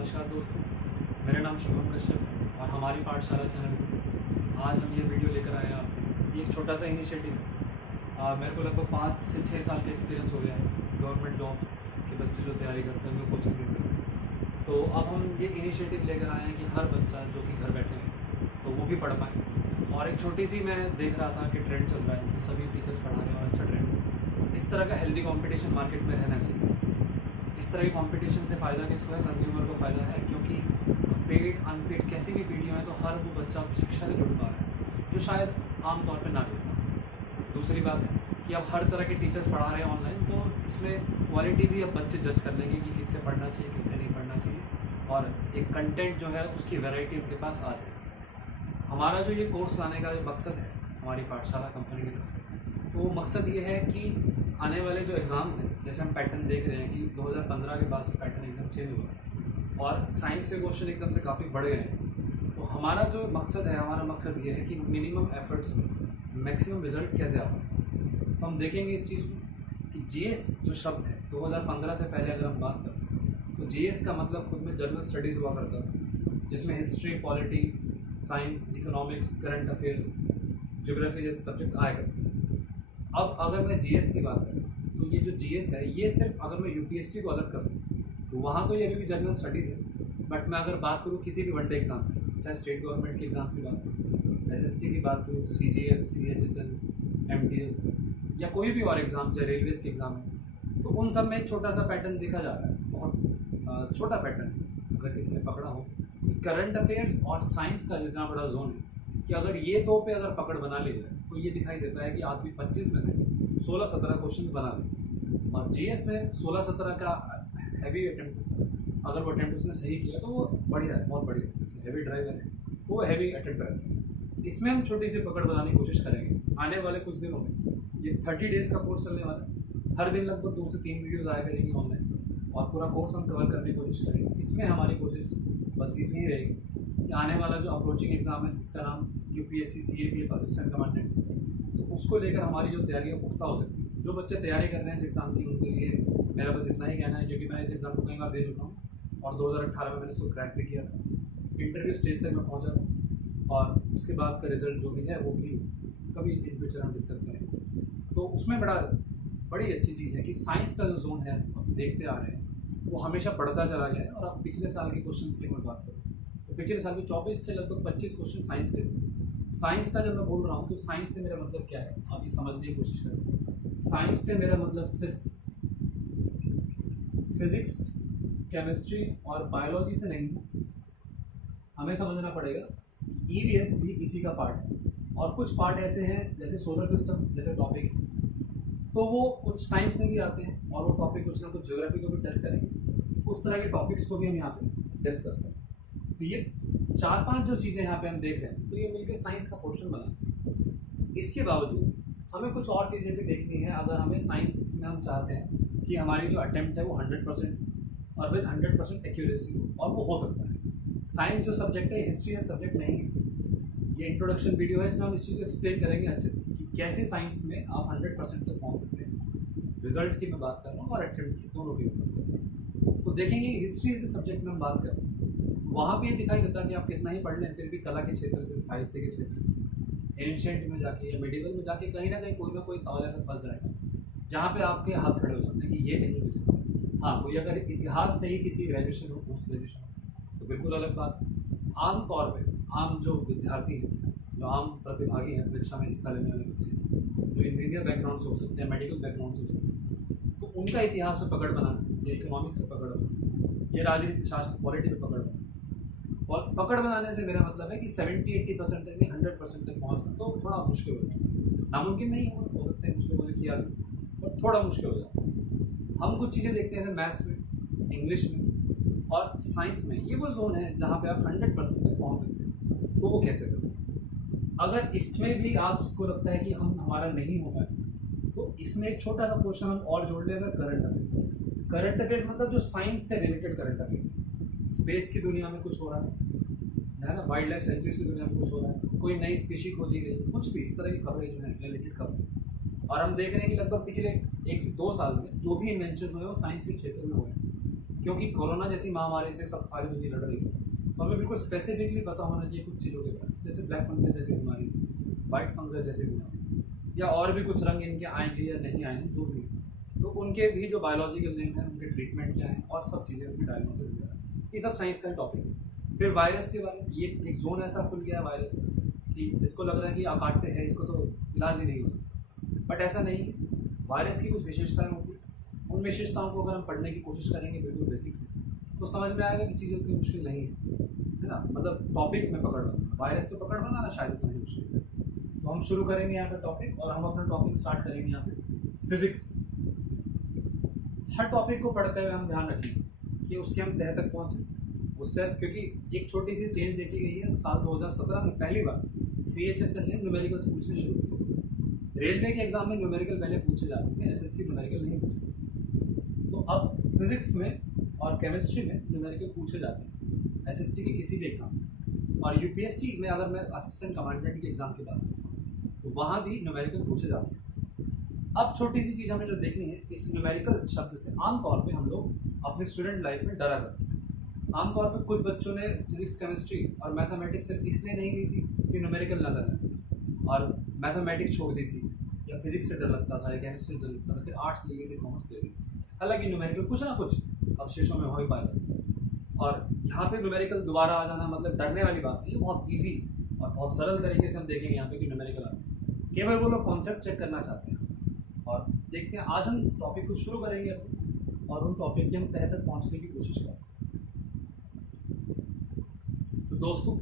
नमस्कार दोस्तों, मेरा नाम शुभम कश्यप है और हमारी पाठशाला चैनल से आज हम ये वीडियो लेकर आए हैं आपके लिए। ये एक छोटा सा इनिशिएटिव है। मेरे को लगभग 5 से 6 साल का एक्सपीरियंस हो गया है गवर्नमेंट जॉब के बच्चे जो तैयारी करते हैं, जो कोचिंग देते हैं। तो अब हम ये इनिशिएटिव लेकर आए हैं कि हर बच्चा जो कि घर बैठे हैं तो वो भी पढ़ पाए। और एक छोटी सी मैं देख रहा था कि ट्रेंड चल रहा है कि सभी टीचर्स पढ़ा रहे हैं और अच्छा ट्रेंड। इस तरह का हेल्दी कॉम्पिटिशन मार्केट में रहना चाहिए। इस तरह की कंपटीशन से फ़ायदा किसको है? कंज्यूमर को फ़ायदा है, क्योंकि पेड अनपेड कैसी भी वीडियो है तो हर वो बच्चा शिक्षा से जुड़ पा रहा है जो शायद आमतौर पे ना जुड़ पाए। दूसरी बात है कि अब हर तरह के टीचर्स पढ़ा रहे हैं ऑनलाइन, तो इसमें क्वालिटी भी अब बच्चे जज कर लेंगे कि किससे पढ़ना चाहिए, किससे नहीं पढ़ना चाहिए, और एक कंटेंट जो है उसकी वैरायटी उनके पास आ जाए। हमारा जो ये कोर्स लाने का जो मकसद है हमारी पाठशाला कंपनी की तरफ से, तो वो मकसद ये है कि आने वाले जो एग्ज़ाम्स हैं, जैसे हम पैटर्न देख रहे हैं कि 2015 के बाद से पैटर्न एकदम चेंज हुआ है और साइंस के क्वेश्चन एकदम से काफ़ी बढ़ गए हैं। तो हमारा जो मकसद है, हमारा मकसद ये है कि मिनिमम एफर्ट्स में मैक्सिमम रिजल्ट कैसे आ पाए। तो हम देखेंगे इस चीज़ को कि जीएस जो शब्द है 2015 से पहले अगर हम बात करें तो जीएस का मतलब खुद में जनरल स्टडीज़ हुआ करता था, जिसमें history, polity, science, economics, current affairs, geography जैसे सब्जेक्ट आए करते। अब अगर मैं जीएस की बात करूँ तो ये जो जीएस है, ये सिर्फ अगर मैं यूपीएससी को अलग करूँ तो वहाँ तो ये अभी भी जनरल स्टडीज़ है। बट मैं अगर बात करूँ किसी भी वनडे एग्जाम्स की, चाहे स्टेट गवर्नमेंट के एग्जाम्स की बात करूँ, एसएससी की बात करूँ, सीजीएल, सीएचएसएल, एमटीएस या कोई भी और एग्ज़ाम, चाहे रेलवेज़ के एग्ज़ाम है, तो उन सब में एक छोटा सा पैटर्न देखा जा रहा है। बहुत छोटा पैटर्न अगर किसी ने पकड़ा हो कि करंट अफेयर्स और साइंस का जितना बड़ा जोन है कि अगर ये दो पे अगर पकड़ बना ली जाए तो ये दिखाई देता है कि आदमी 25 में से 16-17 क्वेश्चन बना ले। और जीएस में 16-17 का हैवी अटेम्प्ट होता है। अगर वो अटेम्प्ट उसने सही किया तो वो बढ़िया है, बहुत बढ़िया। जैसे हैवी ड्राइवर है वो हैवी अटेम्प्ट करता है। इसमें हम छोटी सी पकड़ बनाने की कोशिश करेंगे आने वाले कुछ दिनों में। ये 30 डेज़ का कोर्स चलने वाला है। हर दिन लगभग 2 से 3 वीडियोज़ आया करेंगी ऑनलाइन और पूरा कोर्स हम कवर करने की कोशिश करेंगे। इसमें हमारी कोशिश बस इतनी ही रहेगी कि आने वाला जो अप्रोचिंग एग्ज़ाम है जिसका नाम यूपीएससी सीएपीएफ असिस्टेंट कमांडेंट, तो उसको लेकर हमारी जो तैयारियाँ पुख्ता हो जाए। जो बच्चे तैयारी कर रहे हैं इस एग्ज़ाम की, उनके लिए मेरा बस इतना ही कहना है, क्योंकि मैं इस एग्ज़ाम को कई बार दे चुका हूँ और 2018 में मैंने इसको क्रैक भी किया था। इंटरव्यू स्टेज तक मैं पहुँचा था और उसके बाद का रिजल्ट जो भी है वो भी कभी इन फ्यूचर हम डिस्कस करेंगे। तो उसमें बड़ी अच्छी चीज़ है कि साइंस का जो जोन है हम देखते आ रहे हैं वो हमेशा बढ़ता चला गया है। और अब पिछले साल के क्वेश्चन की मैं बात करूँ तो पिछले साल में 24 से लगभग 25 क्वेश्चन साइंस के थे। साइंस का जब मैं बोल रहा हूँ तो साइंस से मेरा मतलब क्या है, आप ये समझने की कोशिश करें। साइंस से मेरा मतलब सिर्फ फिजिक्स, केमिस्ट्री और बायोलॉजी से नहीं। हमें समझना पड़ेगा ईवीएस भी इसी का पार्ट है और कुछ पार्ट ऐसे हैं जैसे सोलर सिस्टम जैसे टॉपिक है तो वो कुछ साइंस में भी आते हैं और वो टॉपिक कुछ ना कुछ ज्योग्राफी को भी टच करेंगे। उस तरह के टॉपिक्स को भी हम यहाँ पे डिस्कस करें। तो ये 4-5 जो चीज़ें यहाँ पे हम देख रहे हैं तो ये मिलकर साइंस का पोर्शन बना। इसके बावजूद हमें कुछ और चीज़ें भी देखनी है। अगर हमें साइंस में हम चाहते हैं कि हमारी जो अटेम्प्ट है वो 100% और विद 100% एक्यूरेसी हो, और वो हो सकता है। साइंस जो सब्जेक्ट है, हिस्ट्री है सब्जेक्ट नहीं है। ये इंट्रोडक्शन वीडियो है, इसमें हम इस चीज़ को एक्सप्लेन करेंगे अच्छे से कि कैसे साइंस में आप 100% तक पहुँच सकते हैं। रिजल्ट की मैं बात कर रहा हूँ और अटेम्प्ट की, दोनों की बात कर रहा हूँ। तो देखेंगे हिस्ट्री इस सब्जेक्ट में हम बात कर रहे हैं, वहाँ भी ये दिखाई देता है कि आप कितना ही पढ़ लें फिर भी कला के क्षेत्र से, साहित्य के क्षेत्र से, एंशिएंट में जाके या मेडिवल में जाके कहीं ना कोई सवाल ऐसा फंस जाएगा जहाँ पे आपके हाथ खड़े हो जाते हैं कि ये नहीं मुझे। हाँ, कोई अगर इतिहास से ही किसी ग्रेजुएशन हो, पोस्ट ग्रेजुएशन हो तो बिल्कुल अलग बात है। आम तौर पे आम जो विद्यार्थी हैं, जो आम प्रतिभागी हैं परीक्षा में हिस्सा लेने वाले बच्चे, जो इंजीनियर बैकग्राउंड से हो सकते हैं, मेडिकल बैकग्राउंड से हो सकते हैं, तो उनका इतिहास पे पकड़ बनाना, या इकोनॉमिक्स पे पकड़ बनाना, या राजनीति शास्त्र पॉलिटी पे पकड़ बनाना। और पकड़ बनाने से मेरा मतलब है कि 70-80% तक नहीं 100% तक पहुँचना तो थोड़ा मुश्किल हो जाता है। नामुमकिन नहीं हो सकता है, कुछ लोगों ने किया भी, और थोड़ा मुश्किल हो जाता है। हम कुछ चीज़ें देखते हैं जैसे मैथ्स में, इंग्लिश में और साइंस में, ये वो जोन है जहाँ पे आप 100% तक पहुँच सकते हैं। तो वो कैसे करें? अगर इसमें भी आपको लगता है कि हमारा नहीं हो पाए तो इसमें एक छोटा सा क्वेश्चन हम और जोड़ लेंगे, करंट अफेयर्स। करंट अफेयर्स मतलब जो साइंस से रिलेटेड करंट अफेयर्स। स्पेस की दुनिया में कुछ हो रहा है ना, वाइल्ड लाइफ सेंचुरी की दुनिया में कुछ हो रहा है, कोई नई स्पीशी खोजी गई, कुछ भी इस तरह की खबरें जो है रिलेटेड खबरें। और हम देख रहे हैं कि लगभग पिछले 1 से 2 साल में जो भी इन्वेंशन हुए वो साइंस के क्षेत्र में हुए हैं। क्योंकि कोरोना जैसी महामारी से सब सारी दुनिया लड़ रही है, तो हमें बिल्कुल स्पेसिफिकली पता होना चाहिए कुछ चीज़ों के बारे में, जैसे ब्लैक फंगस जैसी बीमारी, वाइट फंगस जैसी बीमारी, या और भी कुछ रंग इनके आएंगे या नहीं आएंगे, जो भी, तो उनके भी जो बायोलॉजिकल नेम है, उनके ट्रीटमेंट क्या है, और सब चीज़ें, उनकी डायग्नोसिस वगैरह, ये सब साइंस का टॉपिक है। फिर वायरस के बारे में, ये एक जोन ऐसा खुल गया है वायरस का कि जिसको लग रहा है कि अकाट्य है, इसको तो इलाज ही नहीं होता, बट ऐसा नहीं है। वायरस की कुछ विशेषताएं होती हैं, उन विशेषताओं को अगर हम पढ़ने की कोशिश करेंगे बिल्कुल बेसिक से, तो समझ में आएगा कि चीज़ें उतनी मुश्किल नहीं है ना। मतलब टॉपिक में पकड़ बनाना, वायरस पे पकड़ बनाना शायद उतना ही मुश्किल है। तो हम शुरू करेंगे यहाँ पे टॉपिक, और हम अपना टॉपिक स्टार्ट करेंगे यहाँ पे फिजिक्स। हर टॉपिक को पढ़ते हुए हम ध्यान रखेंगे कि उसके हम तह तक पहुँचे उससे, क्योंकि एक छोटी सी चेंज देखी गई है साल 2017 में पहली बार CHSL ने न्यूमेरिकल से पूछने शुरू किए। रेलवे के एग्जाम में न्यूमेरिकल पहले पूछे जाते थे, SSC न्यूमेरिकल नहीं पूछते। तो अब फिजिक्स में और केमिस्ट्री में न्यूमेरिकल पूछे जाते हैं SSC के किसी भी एग्जाम में, और UPSC में अगर मैं असिस्टेंट कमांडेंट के एग्जाम की बात करता हूँ तो वहाँ भी न्यूमेरिकल पूछे जाते हैं। अब छोटी सी चीज़ हमें जो देखनी है, इस न्यूमेरिकल शब्द से आमतौर पे हम लोग अपने स्टूडेंट लाइफ में डरा करते हैं। आमतौर पे कुछ बच्चों ने फिजिक्स, केमिस्ट्री और मैथमेटिक्स सिर्फ इसलिए नहीं ली थी कि न्यूमेरिकल ना करना, और मैथमेटिक्स छोड़ दी थी, या फिजिक्स से डर लगता था, या केमिस्ट्री से डर लगता था, फिर आर्ट्स ले ली थी, कॉमर्स ले ली थी। हालांकि न्यूमेरिकल कुछ ना कुछ अवशेषों में हो ही पाया जाता है, और यहाँ पे न्यूमेरिकल दोबारा आ जाना मतलब डरने वाली बात नहीं है, बहुत ईजी और बहुत सरल तरीके से हम देखेंगे यहाँ पे कि न्यूमेरिकल आते हैं। केवल वो लोग कॉन्सेप्ट चेक करना चाहते हैं, और देखते हैं आज हम टॉपिक को शुरू करेंगे अपने, और उन टॉपिक की हम तह तक पहुँचने की कोशिश करेंगे। तो दोस्तों,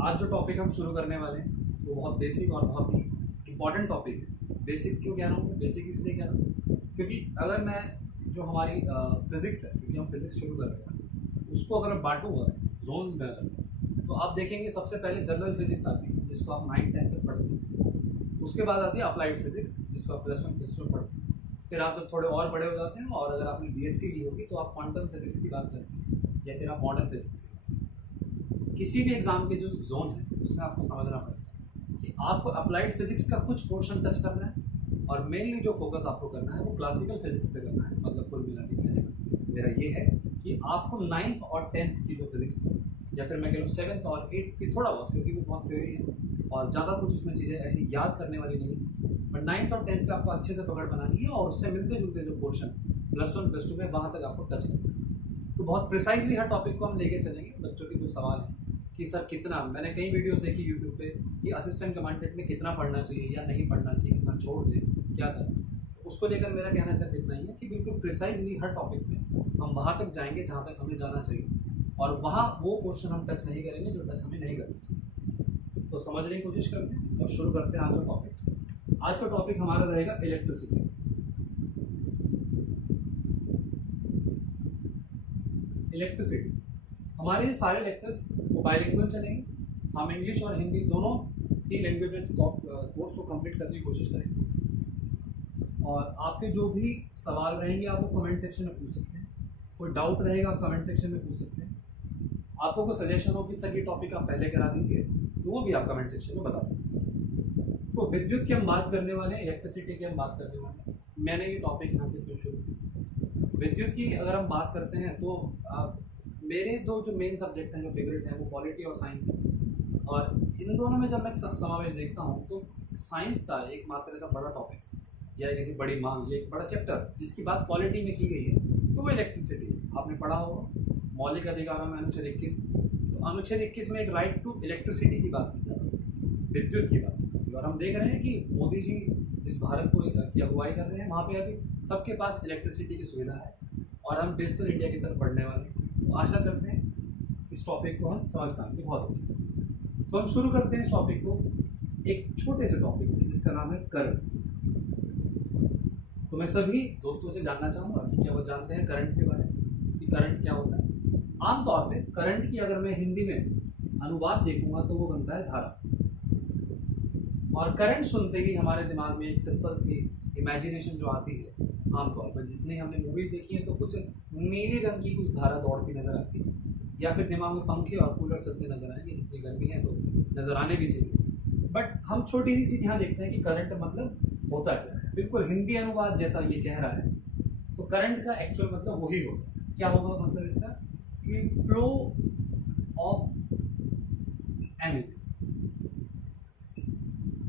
आज जो टॉपिक हम शुरू करने वाले हैं वो बहुत बेसिक और बहुत ही इम्पॉर्टेंट टॉपिक है। बेसिक क्यों कह रहा हूँ? बेसिक इसलिए कह रहा हूँ क्योंकि अगर मैं जो हमारी फिज़िक्स है, क्योंकि हम फिज़िक्स शुरू कर रहे हैं, उसको अगर बांटूंगा जोन्स में अगर, तो आप देखेंगे सबसे पहले जनरल फिजिक्स आती है, जिसको आप 9-10 तक पढ़ते हैं। उसके बाद आती है अप्लाइड फिजिक्स, जिसको आप +1 +2 पढ़ते हैं। फिर आप जब थोड़े और बड़े हो जाते हैं, और अगर आपने BSc ली होगी तो आप क्वांटम फिजिक्स की बात करते हैं, या फिर आप मॉडर्न फिजिक्स। किसी भी एग्जाम के जो जोन है उसमें आपको समझना पड़ेगा कि आपको अप्लाइड फिजिक्स का कुछ पोर्शन टच करना है, और मेनली जो फोकस आपको करना है वो क्लासिकल फिजिक्स पे करना है। मतलब कुल मिला के कहने का मेरा ये है कि आपको 9th और 10th की जो फिजिक्स है, या फिर मैं कह लूँ 7th और 8th की थोड़ा बहुत, क्योंकि वो बहुत थ्योरी है और ज़्यादा कुछ उसमें चीज़ें ऐसी याद करने वाली नहीं, बट 9th और 10th पे आपको अच्छे से पकड़ बनानी है, और उससे मिलते जुलते जो पोर्शन +1 +2 में वहाँ तक आपको टच करना है। तो बहुत प्रिसाइजली हर टॉपिक को हम लेके चलेंगे। बच्चों के कुछ सवाल है कि सर कितना, मैंने कई वीडियोस देखी यूट्यूब पे कि असिस्टेंट कमांडेंट में कितना पढ़ना चाहिए या नहीं पढ़ना चाहिए, कितना छोड़ दे, क्या करें, उसको लेकर मेरा कहना सिर्फ इतना ही है कि बिल्कुल प्रिसाइजली हर टॉपिक में हम वहाँ तक जाएंगे जहाँ तक हमें जाना चाहिए, और वहाँ वो पोर्शन हम टच नहीं करेंगे जो टच हमें नहीं करना चाहिए। तो समझने की कोशिश करते हैं और शुरू करते हैं आज का टॉपिक। आज का टॉपिक हमारा रहेगा इलेक्ट्रिसिटी। इलेक्ट्रिसिटी, हमारे ये सारे लेक्चर्स बाइलिंगुअल चलेंगे। हम इंग्लिश और हिंदी दोनों ही लैंग्वेज में कोर्स को कंप्लीट करने की कोशिश करेंगे, और आपके जो भी सवाल रहेंगे आप वो कमेंट सेक्शन में पूछ सकते हैं। कोई डाउट रहेगा आप कमेंट सेक्शन में पूछ सकते हैं। आपको कोई सजेशन हो कि सर ये टॉपिक आप पहले करा दीजिए, तो वो भी आप कमेंट सेक्शन में बता सकते हैं। तो विद्युत की हम बात करने वाले हैं, इलेक्ट्रिसिटी की हम बात करने वाले हैं। मैंने ये टॉपिक यहाँ से क्यों शुरू किया? विद्युत की अगर हम बात करते हैं तो मेरे दो जो मेन सब्जेक्ट हैं, जो फेवरेट हैं, वो पॉलिटी और साइंस है, और इन दोनों में जब मैं समावेश देखता हूँ तो साइंस का एक मात्र ऐसा बड़ा टॉपिक या एक ऐसी बड़ी मांग, ये एक बड़ा चैप्टर जिसकी बात पॉलिटी में की गई है, तो वो इलेक्ट्रिसिटी है। आपने पढ़ा होगा मौलिक अधिकारों में अनुच्छेद 21, तो अनुच्छेद 21 में एक राइट टू इलेक्ट्रिसिटी की बात की जाती है, विद्युत की बात की जाती है। और हम देख रहे हैं कि मोदी जी जिस भारत को की अगुवाई कर रहे हैं, वहाँ पे अभी सबके पास इलेक्ट्रिसिटी की सुविधा है, और हम डिजिटल इंडिया की तरफ बढ़ने वाले हैं। तो आशा करते हैं इस टॉपिक को हम समझ पाएंगे बहुत अच्छे से। तो हम शुरू करते हैं इस टॉपिक को एक छोटे से टॉपिक से, जिसका नाम है करंट। तो मैं सभी दोस्तों से जानना चाहूँगा कि क्या वो जानते हैं करंट के बारे में, कि करंट क्या होता है। आमतौर पे करंट की अगर मैं हिंदी में अनुवाद देखूंगा तो वो बनता है धारा, और करंट सुनते ही हमारे दिमाग में एक सिंपल सी इमेजिनेशन जो आती है, आमतौर पर जितनी हमने मूवीज देखी है तो कुछ नीले रंग की कुछ धारा दौड़ती नजर आती है, या फिर दिमाग में पंखे और कूलर चलते नजर आएंगे, जितनी गर्मी है तो नजर आने भी चाहिए। बट हम छोटी सी चीज़ यहाँ देखते हैं कि करंट मतलब होता क्या है। बिल्कुल हिंदी अनुवाद जैसा ये कह रहा है, तो करंट का एक्चुअल मतलब वही होता है। क्या होगा मतलब इसका कि फ्लो ऑफ एनीथिंग।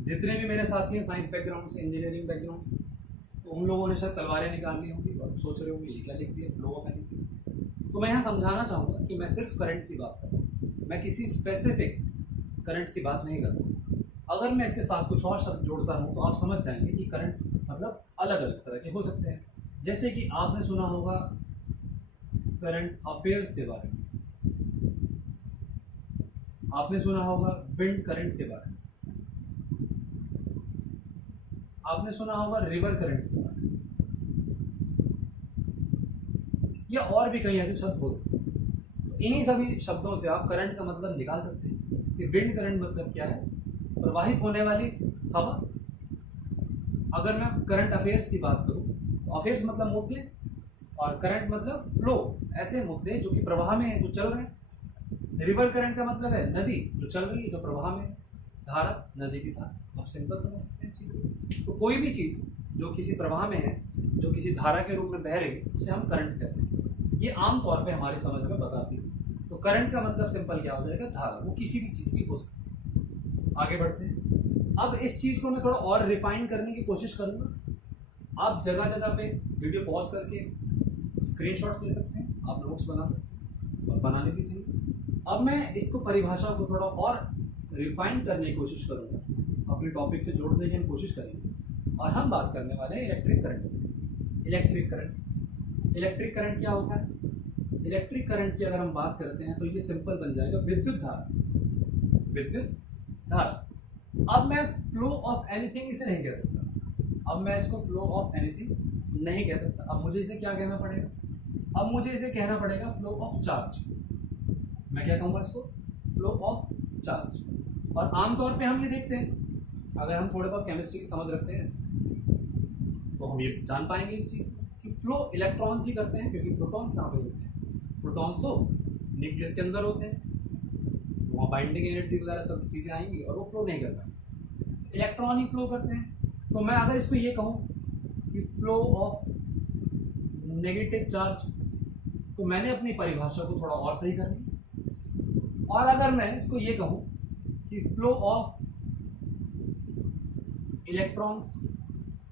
जितने भी मेरे साथी हैं साइंस बैकग्राउंड से, इंजीनियरिंग बैकग्राउंड से, तो उन लोगों ने शायद तलवारें निकाल ली होंगी और सोच रहे होंगे ये क्या लिख दिया, फ्लो ऑफ एनीथिंग। तो मैं यहाँ समझाना चाहूँगा कि मैं सिर्फ करंट की बात कर रहा हूँ, मैं किसी स्पेसिफिक करंट की बात नहीं कर रहा हूँ। अगर मैं इसके साथ कुछ और शब्द जोड़ता हूँ तो आप समझ जाएंगे कि करंट मतलब अलग अलग तरह के हो सकते हैं। जैसे कि आपने सुना होगा करंट अफेयर्स के बारे में, आपने सुना होगा विंड करंट के बारे में, आपने सुना होगा रिवर करंट के बारे में, या और भी कई ऐसे शब्द हो सकते हैं। तो इन्हीं सभी शब्दों से आप करंट का मतलब निकाल सकते हैं कि विंड करंट मतलब क्या है, प्रवाहित होने वाली हवा। अगर मैं करंट अफेयर्स की बात करूं तो अफेयर्स मतलब मुद्दे और करंट मतलब फ्लो, ऐसे मुद्दे जो कि प्रवाह में है, जो चल रहे हैं। रिवर करंट का मतलब है नदी जो चल रही है, जो प्रवाह में है। धारा, नदी की धारा, आप सिंपल समझ सकते हैं चीज। तो कोई भी चीज जो किसी प्रवाह में है, जो किसी धारा के रूप में बह रही है, उसे हम करंट कहते हैं। ये आमतौर पे हमारी समझ में बताती है। तो करंट का मतलब सिंपल क्या हो जाएगा, धारा। वो किसी भी चीज की हो सकती है। आगे बढ़ते हैं। अब इस चीज को मैं थोड़ा और रिफाइन करने की कोशिश करूंगा। आप जगह जगह पे वीडियो पॉज करके स्क्रीनशॉट्स ले सकते हैं, आप नोट्स बना सकते हैं और बनाने भी चाहिए। अब मैं इसको परिभाषा को थोड़ा और रिफाइन करने की कोशिश करूंगा, अपने टॉपिक से जोड़ने की हम कोशिश करेंगे और हम बात करने वाले हैं इलेक्ट्रिक करंट की। इलेक्ट्रिक करंट, इलेक्ट्रिक करंट क्या होता है? इलेक्ट्रिक करंट की अगर हम बात करते हैं तो ये सिंपल बन जाएगा विद्युत धारा। विद्युत धारा। अब मैं फ्लो ऑफ एनीथिंग इसे नहीं कह सकता। अब मैं इसको फ्लो ऑफ एनीथिंग नहीं कह सकता। अब मुझे इसे क्या कहना पड़ेगा? अब मुझे इसे कहना पड़ेगा फ्लो ऑफ चार्ज। मैं क्या कहूँगा इसको? Flow of charge. और आमतौर पे हम ये देखते हैं, अगर हम थोड़े बहुत केमिस्ट्री की समझ रखते हैं तो हम ये जान पाएंगे इस चीज कि फ्लो इलेक्ट्रॉन्स ही करते हैं, क्योंकि प्रोटॉन्स कहाँ पे होते हैं? प्रोटॉन्स तो न्यूक्लियस के अंदर होते हैं, तो वहाँ बाइंडिंग एनर्जी वगैरह सब चीजें आएंगी और वो फ्लो नहीं कर पाएंगे, इलेक्ट्रॉन ही फ्लो करते हैं। तो मैं अगर इसको ये कहूँ कि फ्लो ऑफ नेगेटिव चार्ज, तो मैंने अपनी परिभाषा को थोड़ा और सही करनी। और अगर मैं इसको ये कहूँ कि फ्लो ऑफ इलेक्ट्रॉन्स,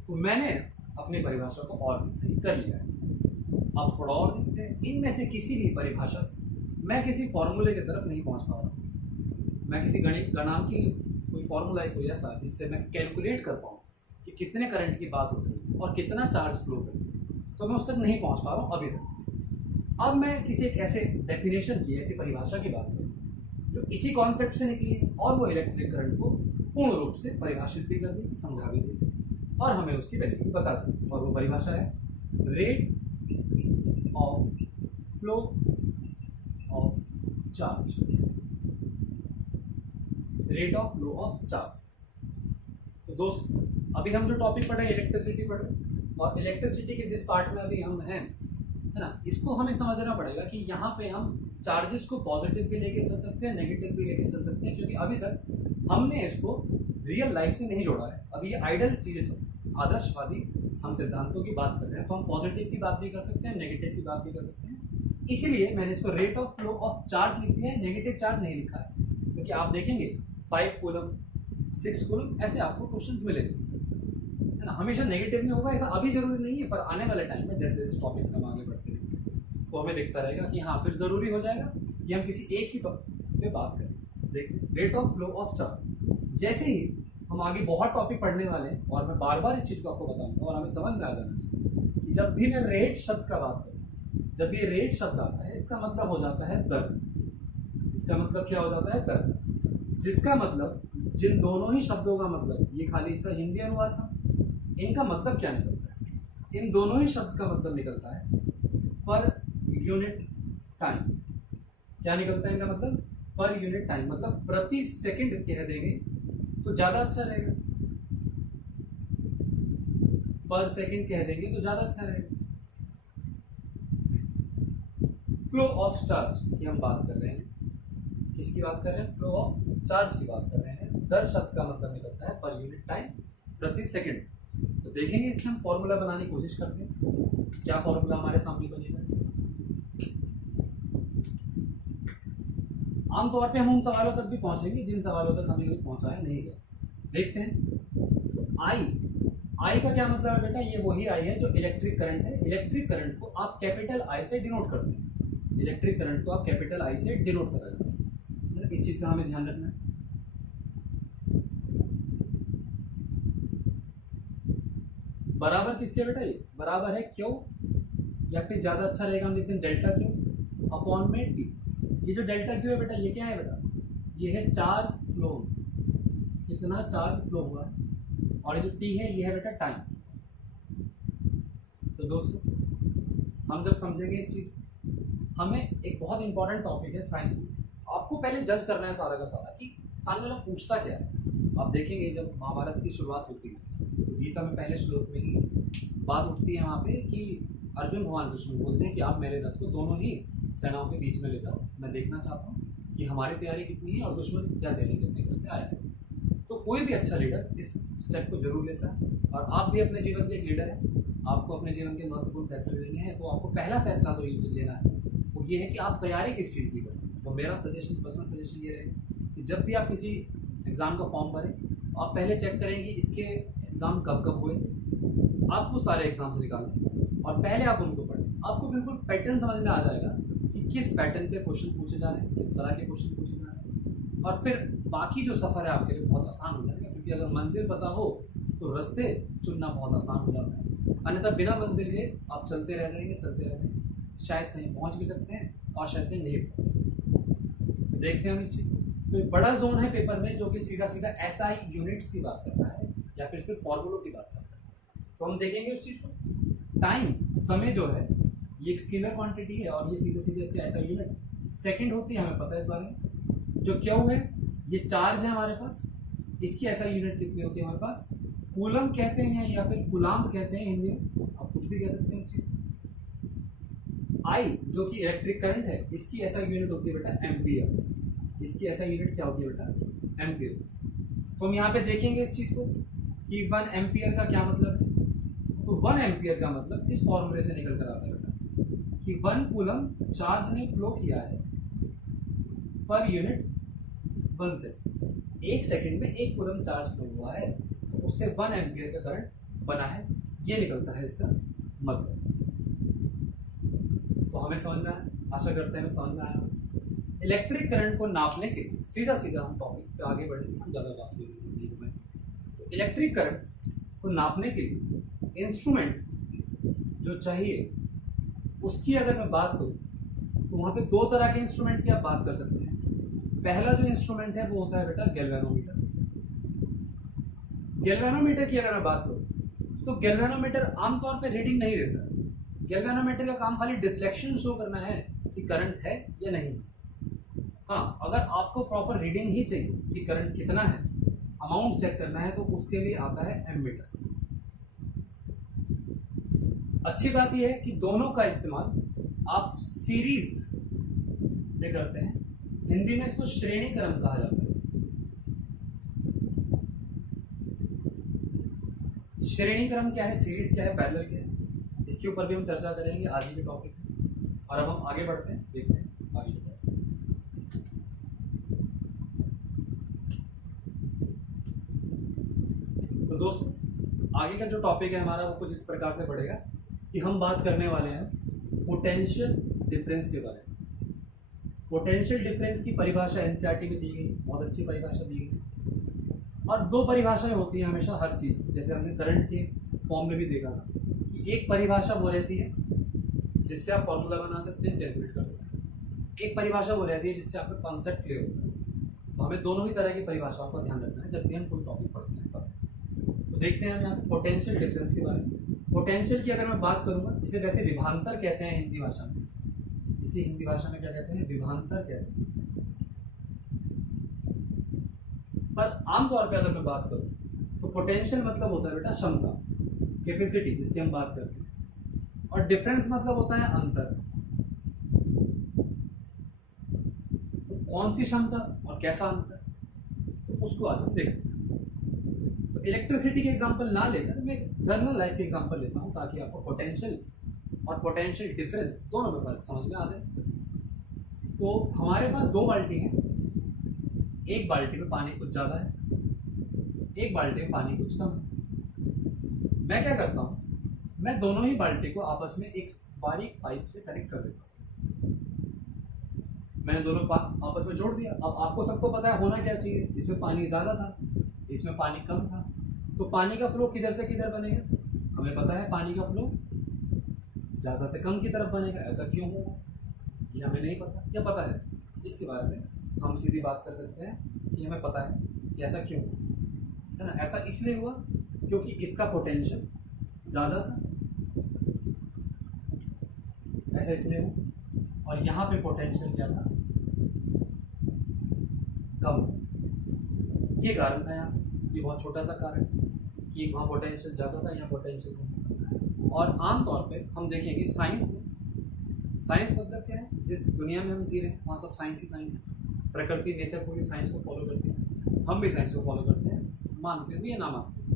तो मैंने अपनी परिभाषा को और भी सही कर लिया है। अब थोड़ा और देखते हैं, इनमें से किसी भी परिभाषा से मैं किसी फॉर्मूले की तरफ नहीं पहुंच पा रहा हूँ। मैं किसी गणांक की कोई फॉर्मूला है कोई ऐसा जिससे मैं कैलकुलेट कर पाऊँ कि कितने करंट की बात हो रही है और कितना चार्ज फ्लो कर रही है, तो मैं उस तक नहीं पहुंच पा रहा हूँ अभी तक। अब मैं किसी एक ऐसे डेफिनेशन की, ऐसी परिभाषा की बात करूँ जो इसी कॉन्सेप्ट से निकली है और वो इलेक्ट्रिक करंट को पूर्ण रूप से परिभाषित भी कर दी, समझा भी दी और हमें उसकी वैल्यू बता दी। और वो परिभाषा है rate of flow of charge. Rate of flow of charge. तो दोस्तों, अभी हम जो टॉपिक पढ़ रहे हैं इलेक्ट्रिसिटी पढ़ रहे हैं, और इलेक्ट्रिसिटी के जिस पार्ट में अभी हम हैं, है ना, इसको हमें समझना पड़ेगा कि यहाँ पे हम चार्जेस को पॉजिटिव भी लेके चल सकते हैं, नेगेटिव भी लेके चल सकते हैं, क्योंकि अभी तक हमने इसको रियल लाइफ से नहीं जोड़ा है। अभी ये आइडल चीजें चल, आदर्शवादी हम सिद्धांतों की बात कर रहे हैं, तो हम पॉजिटिव की बात भी कर सकते हैं, नेगेटिव की बात भी कर सकते हैं। इसीलिए मैंने इसको rate of flow of charge लिख दिया है, नेगेटिव चार्ज नहीं लिखा है, क्योंकि आप देखेंगे 5 कूलम 6 कूलम ऐसे आपको क्वेश्चंस मिलेंगे, है ना। हमेशा नेगेटिव में होगा ऐसा अभी जरूरी नहीं है, पर आने वाले टाइम में जैसे इस टॉपिक में हम आगे बढ़ते हैं तो हमें दिखता रहेगा कि हाँ, फिर जरूरी हो जाएगा कि हम किसी एक ही टॉपिक पे बात करें। देखिए, rate of flow of charge. जैसे ही हम आगे बहुत टॉपिक पढ़ने वाले हैं और मैं बार बार इस चीज को आपको बताऊंगा और हमें समझ में आ जाना चाहिए कि जब भी मैं रेट शब्द का बात करूँ, जब ये रेट शब्द आता है, इसका मतलब हो जाता है दर। इसका मतलब क्या हो जाता है? दर। जिसका मतलब, जिन दोनों ही शब्दों का मतलब, ये खाली इसका हिंदी अनुवाद था, इनका मतलब क्या निकलता है? इन दोनों ही शब्द का मतलब निकलता है पर यूनिट टाइम। क्या निकलता है इनका मतलब? Per unit time. मतलब प्रति सेकंड कह देंगे तो ज्यादा अच्छा रहेगा, पर सेकंड कह देंगे तो ज्यादा अच्छा रहेगा। फ्लो ऑफ चार्ज की हम बात कर रहे हैं। किसकी बात कर रहे हैं? फ्लो ऑफ चार्ज की बात कर रहे हैं। दर शब्द का मतलब निकलता है पर यूनिट टाइम, प्रति सेकंड। तो देखेंगे इससे हम फॉर्मूला बनाने की कोशिश करते हैं। क्या फॉर्मूला हमारे सामने बनेगा? आमतौर पे हम उन सवालों तक भी पहुंचेंगे जिन सवालों तक हमें पहुंचाया नहीं गया। देखते हैं। तो आई का क्या मतलब है बेटा? ये वही आई है जो इलेक्ट्रिक करंट है। इलेक्ट्रिक करंट को आप कैपिटल आई से डिनोट करते हैं। इलेक्ट्रिक करंट को आप कैपिटल आई से डिनोट कर रहे हैं। इस चीज का हमें ध्यान रखना है। बराबर किसके बेटा? ये बराबर है क्यू, या फिर ज्यादा अच्छा रहेगा हम लिखते हैं डेल्टा क्यू अपॉन में टी। ये जो डेल्टा क्यू है बेटा, ये क्या है बेटा? ये है चार्ज फ्लो, कितना चार्ज फ्लो हुआ है, और ये जो टी है ये है बेटा टाइम। तो दोस्तों हम जब समझेंगे इस चीज, हमें एक बहुत इंपॉर्टेंट टॉपिक है साइंस में, आपको पहले जज करना है सारा का सारा कि सामने वाला पूछता क्या है। आप देखेंगे जब महाभारत की शुरुआत होती है तो गीता में पहले श्लोक में ही बात उठती है वहाँ पे कि अर्जुन भगवान कृष्ण बोलते हैं कि आप मेरे रथ को दोनों ही सेनाओं के बीच में ले जाओ, मैं देखना चाहता हूँ कि हमारी तैयारी कितनी है और दुश्मन क्या तैयारी करने घर से आया है। तो कोई भी अच्छा लीडर इस स्टेप को जरूर लेता है, और आप भी अपने जीवन के एक लीडर हैं, आपको अपने जीवन के महत्वपूर्ण फैसले लेने हैं। तो आपको पहला फैसला तो ये लेना है, वो ये है कि आप तैयारी किस चीज़ की करें। तो मेरा सजेशन, पर्सनल सजेशन ये रहेगा कि जब भी आप किसी एग्ज़ाम का फॉर्म भरें, आप पहले चेक करें कि इसके एग्ज़ाम कब कब हुए, आप वो सारे एग्जाम्स निकालें और पहले आप उनको पढ़ें। आपको बिल्कुल पैटर्न समझ में आ जाएगा कि किस पैटर्न पे क्वेश्चन पूछे जा रहे हैं, किस तरह के क्वेश्चन पूछे जा रहे हैं, और फिर बाकी जो सफ़र है आपके लिए बहुत आसान हो जाएगा। क्योंकि अगर मंजिल पता हो तो रास्ते चुनना बहुत आसान हो जाता है, अन्यथा बिना मंजिल के आप चलते रह जाएंगे, शायद कहीं पहुँच भी सकते हैं और शायद कहीं नहीं पहुँचते। तो देखते हैं हम इस चीज़। तो एक बड़ा जोन है पेपर में जो कि सीधा सीधा एसआई यूनिट्स की बात करता है या फिर सिर्फ फॉर्मूलों की बात करता है। तो हम देखेंगे उस चीज़ को। टाइम, समय जो है ये एक स्केलर क्वांटिटी है और ये सीधे सीधे इसका एसआई यूनिट सेकंड होती है, हमें पता है इस बारे में। जो क्यू है ये चार्ज है हमारे पास, इसकी एसआई यूनिट कितनी होती है हमारे पास? कूलम कहते हैं या फिर कुलाम कहते हैं हिंदी में, आप कुछ भी कह सकते हैं इस चीज। आई जो कि इलेक्ट्रिक करंट है, इसकी एसआई यूनिट होती है बेटा एम्पियर। इसकी एसआई यूनिट क्या होती है बेटा? एम्पियर। तो हम यहाँ पे देखेंगे इस चीज को कि 1 एम्पियर का क्या मतलब है। तो 1 एम्पियर का मतलब इस फॉर्मूले से निकल कर आता है बेटा कि 1 कूलम चार्ज ने फ्लो किया है पर यूनिट 1 से। 1 सेकंड में 1 कूलम चार्ज फ्लो हुआ है, तो उससे 1 एम्पियर का करंट बना है, ये निकलता है इसका मतलब। तो हमें समझ में आया, आशा करते हैं समझ में आया। इलेक्ट्रिक करंट को नापने के लिए सीधा सीधा हम टॉपिक पे आगे बढ़ेंगे, हम ज़्यादा बात नहीं। तो इलेक्ट्रिक करंट को नापने के लिए इंस्ट्रूमेंट जो चाहिए उसकी अगर मैं बात करूं तो वहां पे 2 तरह के इंस्ट्रूमेंट की आप बात कर सकते हैं। पहला जो इंस्ट्रूमेंट है वो होता है बेटा गैल्वेनोमीटर। गैल्वेनोमीटर की अगर मैं बात करूं तो गैल्वेनोमीटर आमतौर पे रीडिंग नहीं देता है। गैल्वेनोमीटर का काम खाली डिफ्लेक्शन शो करना है कि करंट है या नहीं। हाँ, अगर आपको प्रॉपर रीडिंग ही चाहिए कि करंट कितना है, अमाउंट चेक करना है, तो उसके लिए आता है एमीटर। अच्छी बात यह है कि दोनों का इस्तेमाल आप सीरीज में करते हैं। हिंदी में इसको श्रेणी क्रम कहा जाता है। श्रेणी क्रम क्या है, सीरीज क्या है, पैरेलल क्या है, इसके ऊपर भी हम चर्चा करेंगे आज के टॉपिक में। और अब हम आगे बढ़ते हैं, देखते हैं आगे। तो दोस्तों आगे का जो टॉपिक है हमारा वो कुछ इस प्रकार से बढ़ेगा कि हम बात करने वाले हैं पोटेंशियल डिफरेंस के बारे में। पोटेंशियल डिफरेंस की परिभाषा एनसीईआरटी में दी गई, बहुत अच्छी परिभाषा दी गई। और 2 परिभाषाएं होती हैं हमेशा हर चीज़, जैसे हमने करंट के फॉर्म में भी देखा था कि एक परिभाषा वो रहती है जिससे आप फॉर्मूला बना सकते हैं, कैलकुलेट कर सकते हैं। एक परिभाषा वो रहती है जिससे आपका कॉन्सेप्ट क्लियर होता है। तो हमें दोनों ही तरह की परिभाषाओं का ध्यान रखना है जब भी हम कोई टॉपिक पढ़ते हैं तब। तो देखते हैं हम यहाँ पोटेंशियल डिफरेंस के बारे में। पोटेंशियल की अगर मैं बात करूंगा, इसे वैसे विभवांतर कहते हैं हिंदी भाषा में। इसे हिंदी भाषा में क्या कहते हैं? विभवांतर कहते हैं। पर आमतौर पे अगर मैं बात करूं तो पोटेंशियल मतलब होता है बेटा क्षमता, कैपेसिटी, जिसकी हम बात करते हैं। और डिफरेंस मतलब होता है अंतर। तो कौन सी क्षमता और कैसा अंतर, तो उसको आज हम देखते हैं। तो इलेक्ट्रिसिटी के एग्जांपल ना लेकर मैं जनरल लाइफ के एग्जांपल लेता हूं ताकि आपको पोटेंशियल और पोटेंशियल डिफरेंस दोनों में फर्क समझ में आ जाए। तो हमारे पास 2 बाल्टी हैं एक बाल्टी में पानी कुछ ज़्यादा है, एक बाल्टी में पानी कुछ कम है। मैं क्या करता हूँ, मैं दोनों ही बाल्टी को आपस में एक बारीक पाइप से कनेक्ट कर देता हूँ। मैंने दोनों आपस में जोड़ दिया। अब आपको सबको पता है होना क्या चाहिए, इसमें पानी ज़्यादा था, इसमें पानी कम था, तो पानी का फ्लो किधर से किधर बनेगा? हमें पता है पानी का फ्लो ज़्यादा से कम की तरफ बनेगा। ऐसा क्यों होगा ये हमें नहीं पता। क्या पता है इसके बारे में हम सीधी बात कर सकते हैं कि हमें पता है कि ऐसा क्यों हुआ, है ना। ऐसा इसलिए हुआ क्योंकि इसका पोटेंशियल ज़्यादा था, ऐसा इसलिए हुआ, और यहाँ पे पोटेंशियल क्या था? कम। ये कारण था यहाँ, ये बहुत छोटा सा कारण कि वहाँ पोटेंशियल ज़्यादा था, यहाँ पोटेंशियल कम था। और आमतौर पे हम देखेंगे साइंस में, साइंस मतलब क्या है? जिस दुनिया में हम जी रहे हैं वहाँ सब साइंस ही साइंस है। प्रकृति, नेचर पूरी साइंस को फॉलो करती है, हम भी साइंस को फॉलो करते हैं, मानते हुए या ना मानते हुए।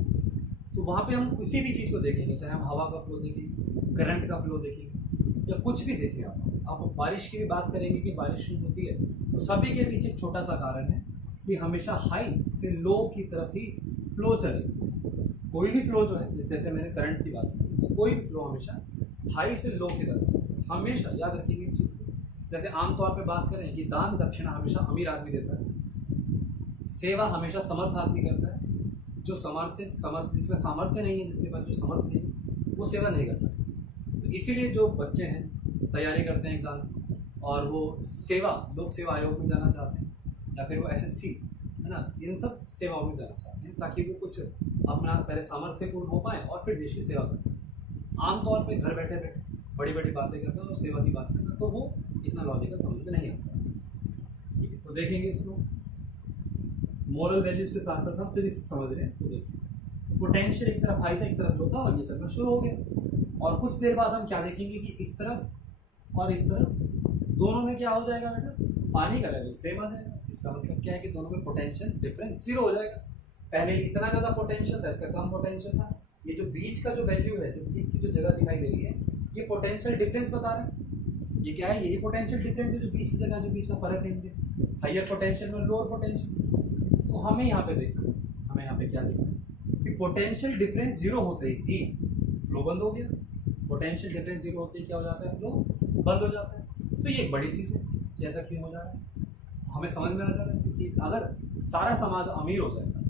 तो वहाँ पे हम किसी भी चीज़ को देखेंगे, चाहे हम हवा का फ्लो देखेंगे, करंट का फ्लो देखेंगे, या कुछ भी देखें। आप बारिश की भी बात करेंगे कि बारिश क्यों होती है, तो सभी के पीछे एक छोटा सा कारण है कि हमेशा हाई से लो की तरफ ही फ्लो चले। कोई भी फ्लो जो है, जैसे मैंने करंट की बात की, तो कोई भी फ्लो हमेशा हाई से लो की तरफ चले। हमेशा याद रखिएगा इस चीज़ को। जैसे आमतौर पे बात करें कि दान दक्षिणा हमेशा अमीर आदमी देता है, सेवा हमेशा समर्थ आदमी करता है। जो समर्थ जिसमें सामर्थ्य नहीं है, जिसके पास जो समर्थ नहीं है, वो सेवा नहीं करता है। तो इसीलिए जो बच्चे हैं तैयारी करते हैं एग्जाम्स की और वो सेवा, लोक सेवा आयोग में जाना चाहते हैं, या फिर वो SSC, है ना, इन सब सेवाओं में जाना चाहते हैं ताकि वो कुछ अपना पहले सामर्थ्यपूर्ण हो पाए और फिर देश की सेवा करें। आमतौर पे घर बैठे बैठे बड़ी बड़ी बातें करना और सेवा की बात करना, तो वो इतना लॉजिकल समझ में नहीं आता। ठीक है, तो देखेंगे इसको मॉरल वैल्यूज के साथ साथ हम फिजिक्स समझ रहे हैं। तो देखिए पोटेंशियल एक तरफ हाई था, एक तरफ लो था, और ये चलना शुरू हो गया। और कुछ देर बाद हम क्या देखेंगे कि इस तरफ और इस तरफ दोनों में क्या हो जाएगा बेटा? पानी का लेवल सेम आ जाएगा। इसका मतलब क्या है कि दोनों में पोटेंशियल डिफरेंस जीरो हो जाएगा। पहले इतना ज़्यादा पोटेंशियल था, इसका कम पोटेंशियल था। ये जो बीच का जो वैल्यू है, जो बीच की जो जगह दिखाई दे रही है, ये पोटेंशियल डिफरेंस बता रहा है। ये क्या है? यही पोटेंशियल डिफरेंस है, जो बीच की जगह, जो बीच का फर्क है इनके, हायर पोटेंशियल और लोअर पोटेंशियल। तो हमें यहाँ पे देखना, हमें यहाँ पे क्या देखना है कि पोटेंशियल डिफरेंस जीरो होते ही फ्लो बंद हो गया। पोटेंशियल डिफरेंस जीरो होते ही क्या हो जाता है? फ्लो बंद हो जाता है। तो ये एक बड़ी चीज़ है कि ऐसा क्यों हो जा रहा है। हमें समझ में आ जाना चाहिए कि अगर सारा समाज अमीर हो जाएगा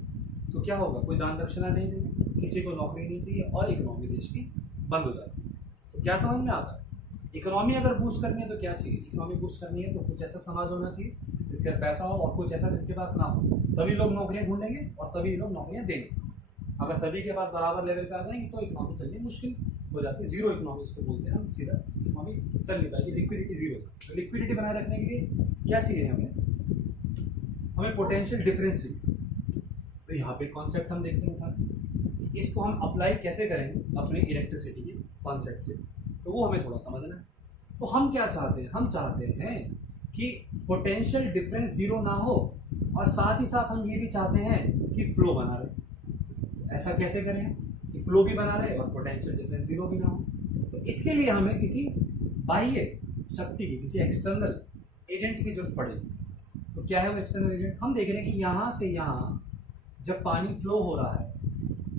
तो क्या होगा? कोई दान दक्षिणा नहीं देगा, किसी को नौकरी नहीं चाहिए, और इकोनॉमी देश की बंद हो जाती है। तो क्या समझ में आता है? इकोनॉमी अगर बूस्ट करनी है तो क्या चाहिए? इकोनॉमी बूस्ट करनी है तो कुछ ऐसा समाज होना चाहिए जिसके पास पैसा हो, और कुछ ऐसा जिसके पास ना हो, तभी लोग नौकरियां ढूंढेंगे और तभी लोग नौकरियां देंगे। अगर सभी के पास बराबर लेवल पे आ जाएंगे तो इकोनॉमी चलनी मुश्किल हो जाती है। जीरो इकोनॉमी उसको बोलते हैं हम, सीधा इकोनॉमी चल नहीं पाएगी, लिक्विडिटी जीरो। तो लिक्विडिटी बनाए रखने के लिए क्या चाहिए हमें? हमें पोटेंशियल डिफरेंस चाहिए। तो यहाँ पे कॉन्सेप्ट हम देखते हैं, इसको हम अप्लाई कैसे करेंगे अपने इलेक्ट्रिसिटी के कॉन्सेप्ट से, तो वो हमें थोड़ा समझना है। तो हम क्या चाहते हैं? हम चाहते हैं कि पोटेंशियल डिफरेंस जीरो ना हो, और साथ ही साथ हम ये भी चाहते हैं कि फ्लो बना रहे। ऐसा कैसे करें कि फ्लो भी बना रहे और पोटेंशियल डिफरेंस जीरो भी ना हो? तो इसके लिए हमें किसी बाह्य शक्ति की, किसी एक्सटर्नल एजेंट की जरूरत पड़ेगी। तो क्या है वो एक्सटर्नल एजेंट? हम देख रहे हैं कि यहाँ से यहाँ जब पानी फ्लो हो रहा है,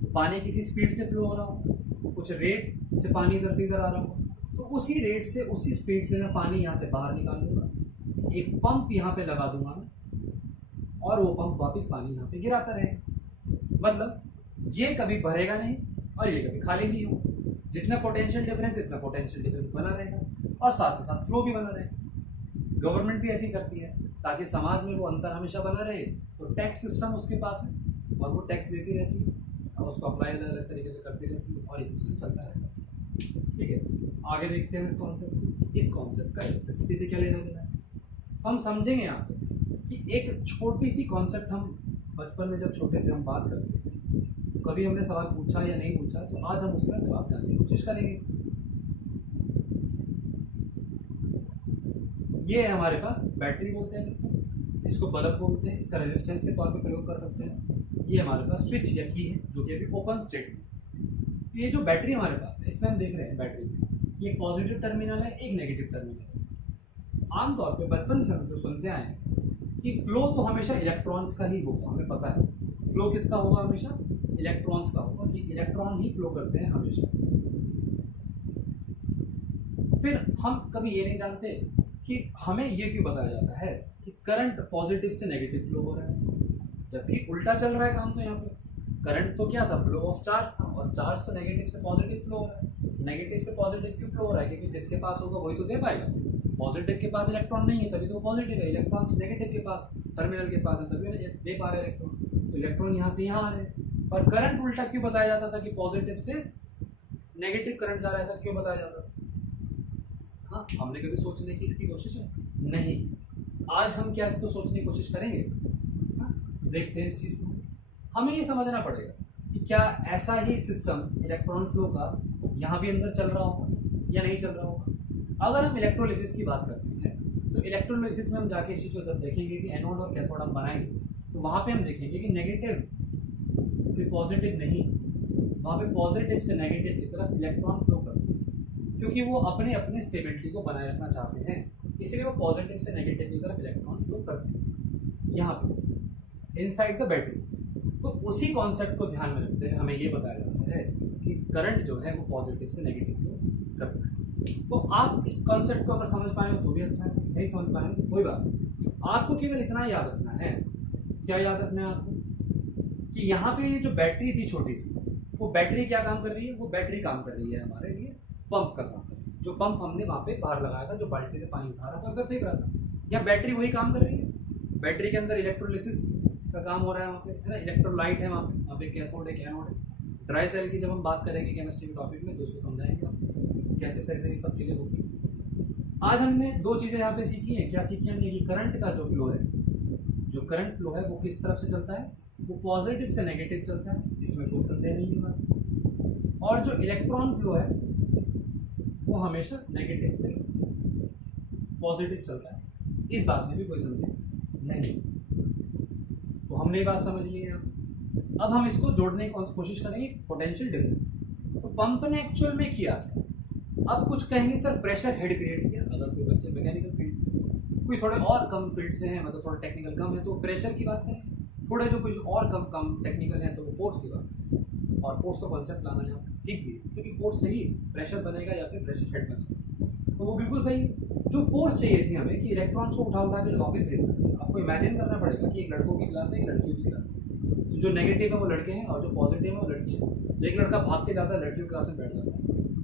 तो पानी किसी स्पीड से फ्लो हो रहा हो, कुछ रेट से पानी इधर से इधर आ रहा हो, तो उसी रेट से, उसी स्पीड से मैं पानी यहाँ से बाहर निकाल दूंगा, एक पंप यहाँ पे लगा दूंगा मैं, और वो पंप वापस पानी यहाँ पे गिराता रहेगा। मतलब ये कभी भरेगा नहीं और ये कभी खाली नहीं हो। जितना पोटेंशियल डिफरेंस, इतना पोटेंशियल डिफरेंस बना रहेगा, और साथ ही साथ फ्लो भी बना रहेगा। गवर्नमेंट भी ऐसी करती है ताकि समाज में वो अंतर हमेशा बना रहे। तो टैक्स सिस्टम उसके पास है और वो टैक्स लेती रहती है, और उसको अप्लाई अलग अलग तरीके से करती रहती है, और ये सिस्टम चलता रहता है। ठीक है, आगे देखते हैं इस कॉन्सेप्ट। इस कॉन्सेप्ट का इलेक्ट्रिसिटी से क्या लेना देना है हम समझेंगे यहाँ पे कि एक छोटी सी कॉन्सेप्ट, हम बचपन में जब छोटे थे हम बात करते थे, तो कभी हमने सवाल पूछा या नहीं पूछा, तो आज हम उसका जवाब जानने की कोशिश करेंगे। ये है हमारे पास बैटरी बोलते हैं इसको बल्ब बोलते हैं, इसका रेजिस्टेंस के तौर पे प्रयोग कर सकते हैं। ये हमारे पास स्विच या की है जो कि अभी ओपन स्टेट में। ये जो बैटरी हमारे पास है, इसमें हम देख रहे हैं बैटरी में कि एक पॉजिटिव टर्मिनल है, एक नेगेटिव टर्मिनल है। आमतौर पे बचपन से हम जो सुनते आए हैं कि कि फ्लो तो हमेशा इलेक्ट्रॉन्स का ही होगा, हमें पता है फ्लो किसका होगा, हमेशा इलेक्ट्रॉन्स का होगा, कि इलेक्ट्रॉन ही फ्लो करते हैं हमेशा। फिर हम कभी ये नहीं जानते कि हमें ये क्यों बताया जाता है कि करंट पॉजिटिव से नेगेटिव फ्लो हो रहा है, जबकि उल्टा चल रहा है काम। तो यहाँ पे करंट तो क्या था, फ्लो ऑफ चार्ज था, और चार्ज तो नेगेटिव से पॉजिटिव फ्लो हो रहा है। नेगेटिव से पॉजिटिव क्यों फ्लो हो रहा है, क्योंकि जिसके पास होगा वही तो दे पाएगा। पॉजिटिव के पास इलेक्ट्रॉन नहीं है तभी तो वो पॉजिटिव है, इलेक्ट्रॉन नेगेटिव के पास टर्मिनल के पास है तभी दे पा रहे इलेक्ट्रॉन, तो इलेक्ट्रॉन यहाँ से यहाँ आ रहे हैं। पर करंट उल्टा क्यों बताया जाता था कि पॉजिटिव से नेगेटिव करंट जा रहा है, ऐसा क्यों बताया जाता था? हाँ, हमने कभी सोचने की इसकी कोशिश है नहीं। आज हम क्या इसको सोचने की कोशिश करेंगे? हाँ, देखते हैं इस चीज को। हमें ये समझना पड़ेगा कि क्या ऐसा ही सिस्टम इलेक्ट्रॉन फ्लो का यहाँ भी अंदर चल रहा होगा या नहीं चल रहा होगा। अगर हम इलेक्ट्रोलिसिस की बात करते हैं तो इलेक्ट्रोलिसिस में हम जाके इस चीज को जब देखेंगे कि एनोड और कैथोड हम बनाएंगे, तो वहां पे हम देखेंगे कि नेगेटिव से पॉजिटिव नहीं, वहां पे पॉजिटिव से नेगेटिव की तरफ इलेक्ट्रॉन फ्लो करते हैं, क्योंकि वो अपने अपने स्टेबिलिटी को बनाए रखना चाहते हैं, इसलिए वो पॉजिटिव से नेगेटिव की तरफ इलेक्ट्रॉन फ्लो करते हैं यहाँ पे इनसाइड द बैटरी। तो उसी कॉन्सेप्ट को ध्यान में रखते हुए हमें ये बताया जाता है कि करंट जो है वो पॉजिटिव से नेगेटिव फ्लो करता है। तो आप इस कॉन्सेप्ट को अगर समझ पाए तो भी अच्छा है, नहीं समझ पाए तो कोई बात नहीं। आपको केवल इतना याद रखना है, क्या याद रखना है आपको, कि यहाँ पे जो बैटरी थी छोटी सी, वो बैटरी क्या काम कर रही है, वो बैटरी काम कर रही है हमारे लिए पंप का काम कर रही है। जो पंप हमने वहाँ पे बाहर लगाया था, जो बाल्टी से पानी उठा रहा था अंदर फेंक रहा था, या बैटरी वही काम कर रही है। बैटरी के अंदर इलेक्ट्रोलिसिस का काम हो रहा है वहाँ पे, है ना, इलेक्ट्रोलाइट है वहाँ पे कैथोड है एनोड है। ड्राई सेल की जब हम बात करेंगे केमिस्ट्री के टॉपिक में तो उसको समझाएंगे हम कैसे सही सब चीज़ें होती हैं। आज हमने दो चीज़ें यहाँ पे सीखी हैं। क्या सीखी हमने कि करंट का जो फ्लो है, जो करंट फ्लो है वो किस तरफ से चलता है, वो पॉजिटिव से नेगेटिव चलता है, इसमें कोई संदेह नहीं होगा। और जो इलेक्ट्रॉन फ्लो है वो हमेशा नेगेटिव से पॉजिटिव चलता है, इस बात में भी कोई संदेह नहीं। तो हमने ये बात समझ ली है। अब हम इसको जोड़ने की कोशिश करेंगे पोटेंशियल डिफरेंस। तो पंप ने एक्चुअल में किया क्या? अब कुछ कहेंगे सर प्रेशर हेड क्रिएट किया। अगर कोई बच्चे मैकेनिकल फील्ड से, कोई थोड़े और कम फील्ड से हैं, मतलब थोड़ा टेक्निकल कम है तो प्रेशर की बात करें, थोड़े जो कुछ और कम टेक्निकल है तो वो फोर्स की बात करें। और फोर्स का कॉन्सेप्ट लाना यहाँ ठीक भी है, क्योंकि फोर्स से ही प्रेशर बनेगा या फिर प्रेशर हेड बनेगा, तो वो बिल्कुल सही है। जो फोर्स चाहिए थी हमें कि इलेक्ट्रॉन्स को उठा के ऑफिस भेजना, आपको इमेजिन करना पड़ेगा कि एक लड़कों की क्लास है, एक लड़कियों की क्लास है। तो जो नेगेटिव है वो लड़के हैं और जो पॉजिटिव है वो लड़कियां हैं। तो एक लड़का भाग के जाता है, लड़कियों की क्लास में बैठ जाता है।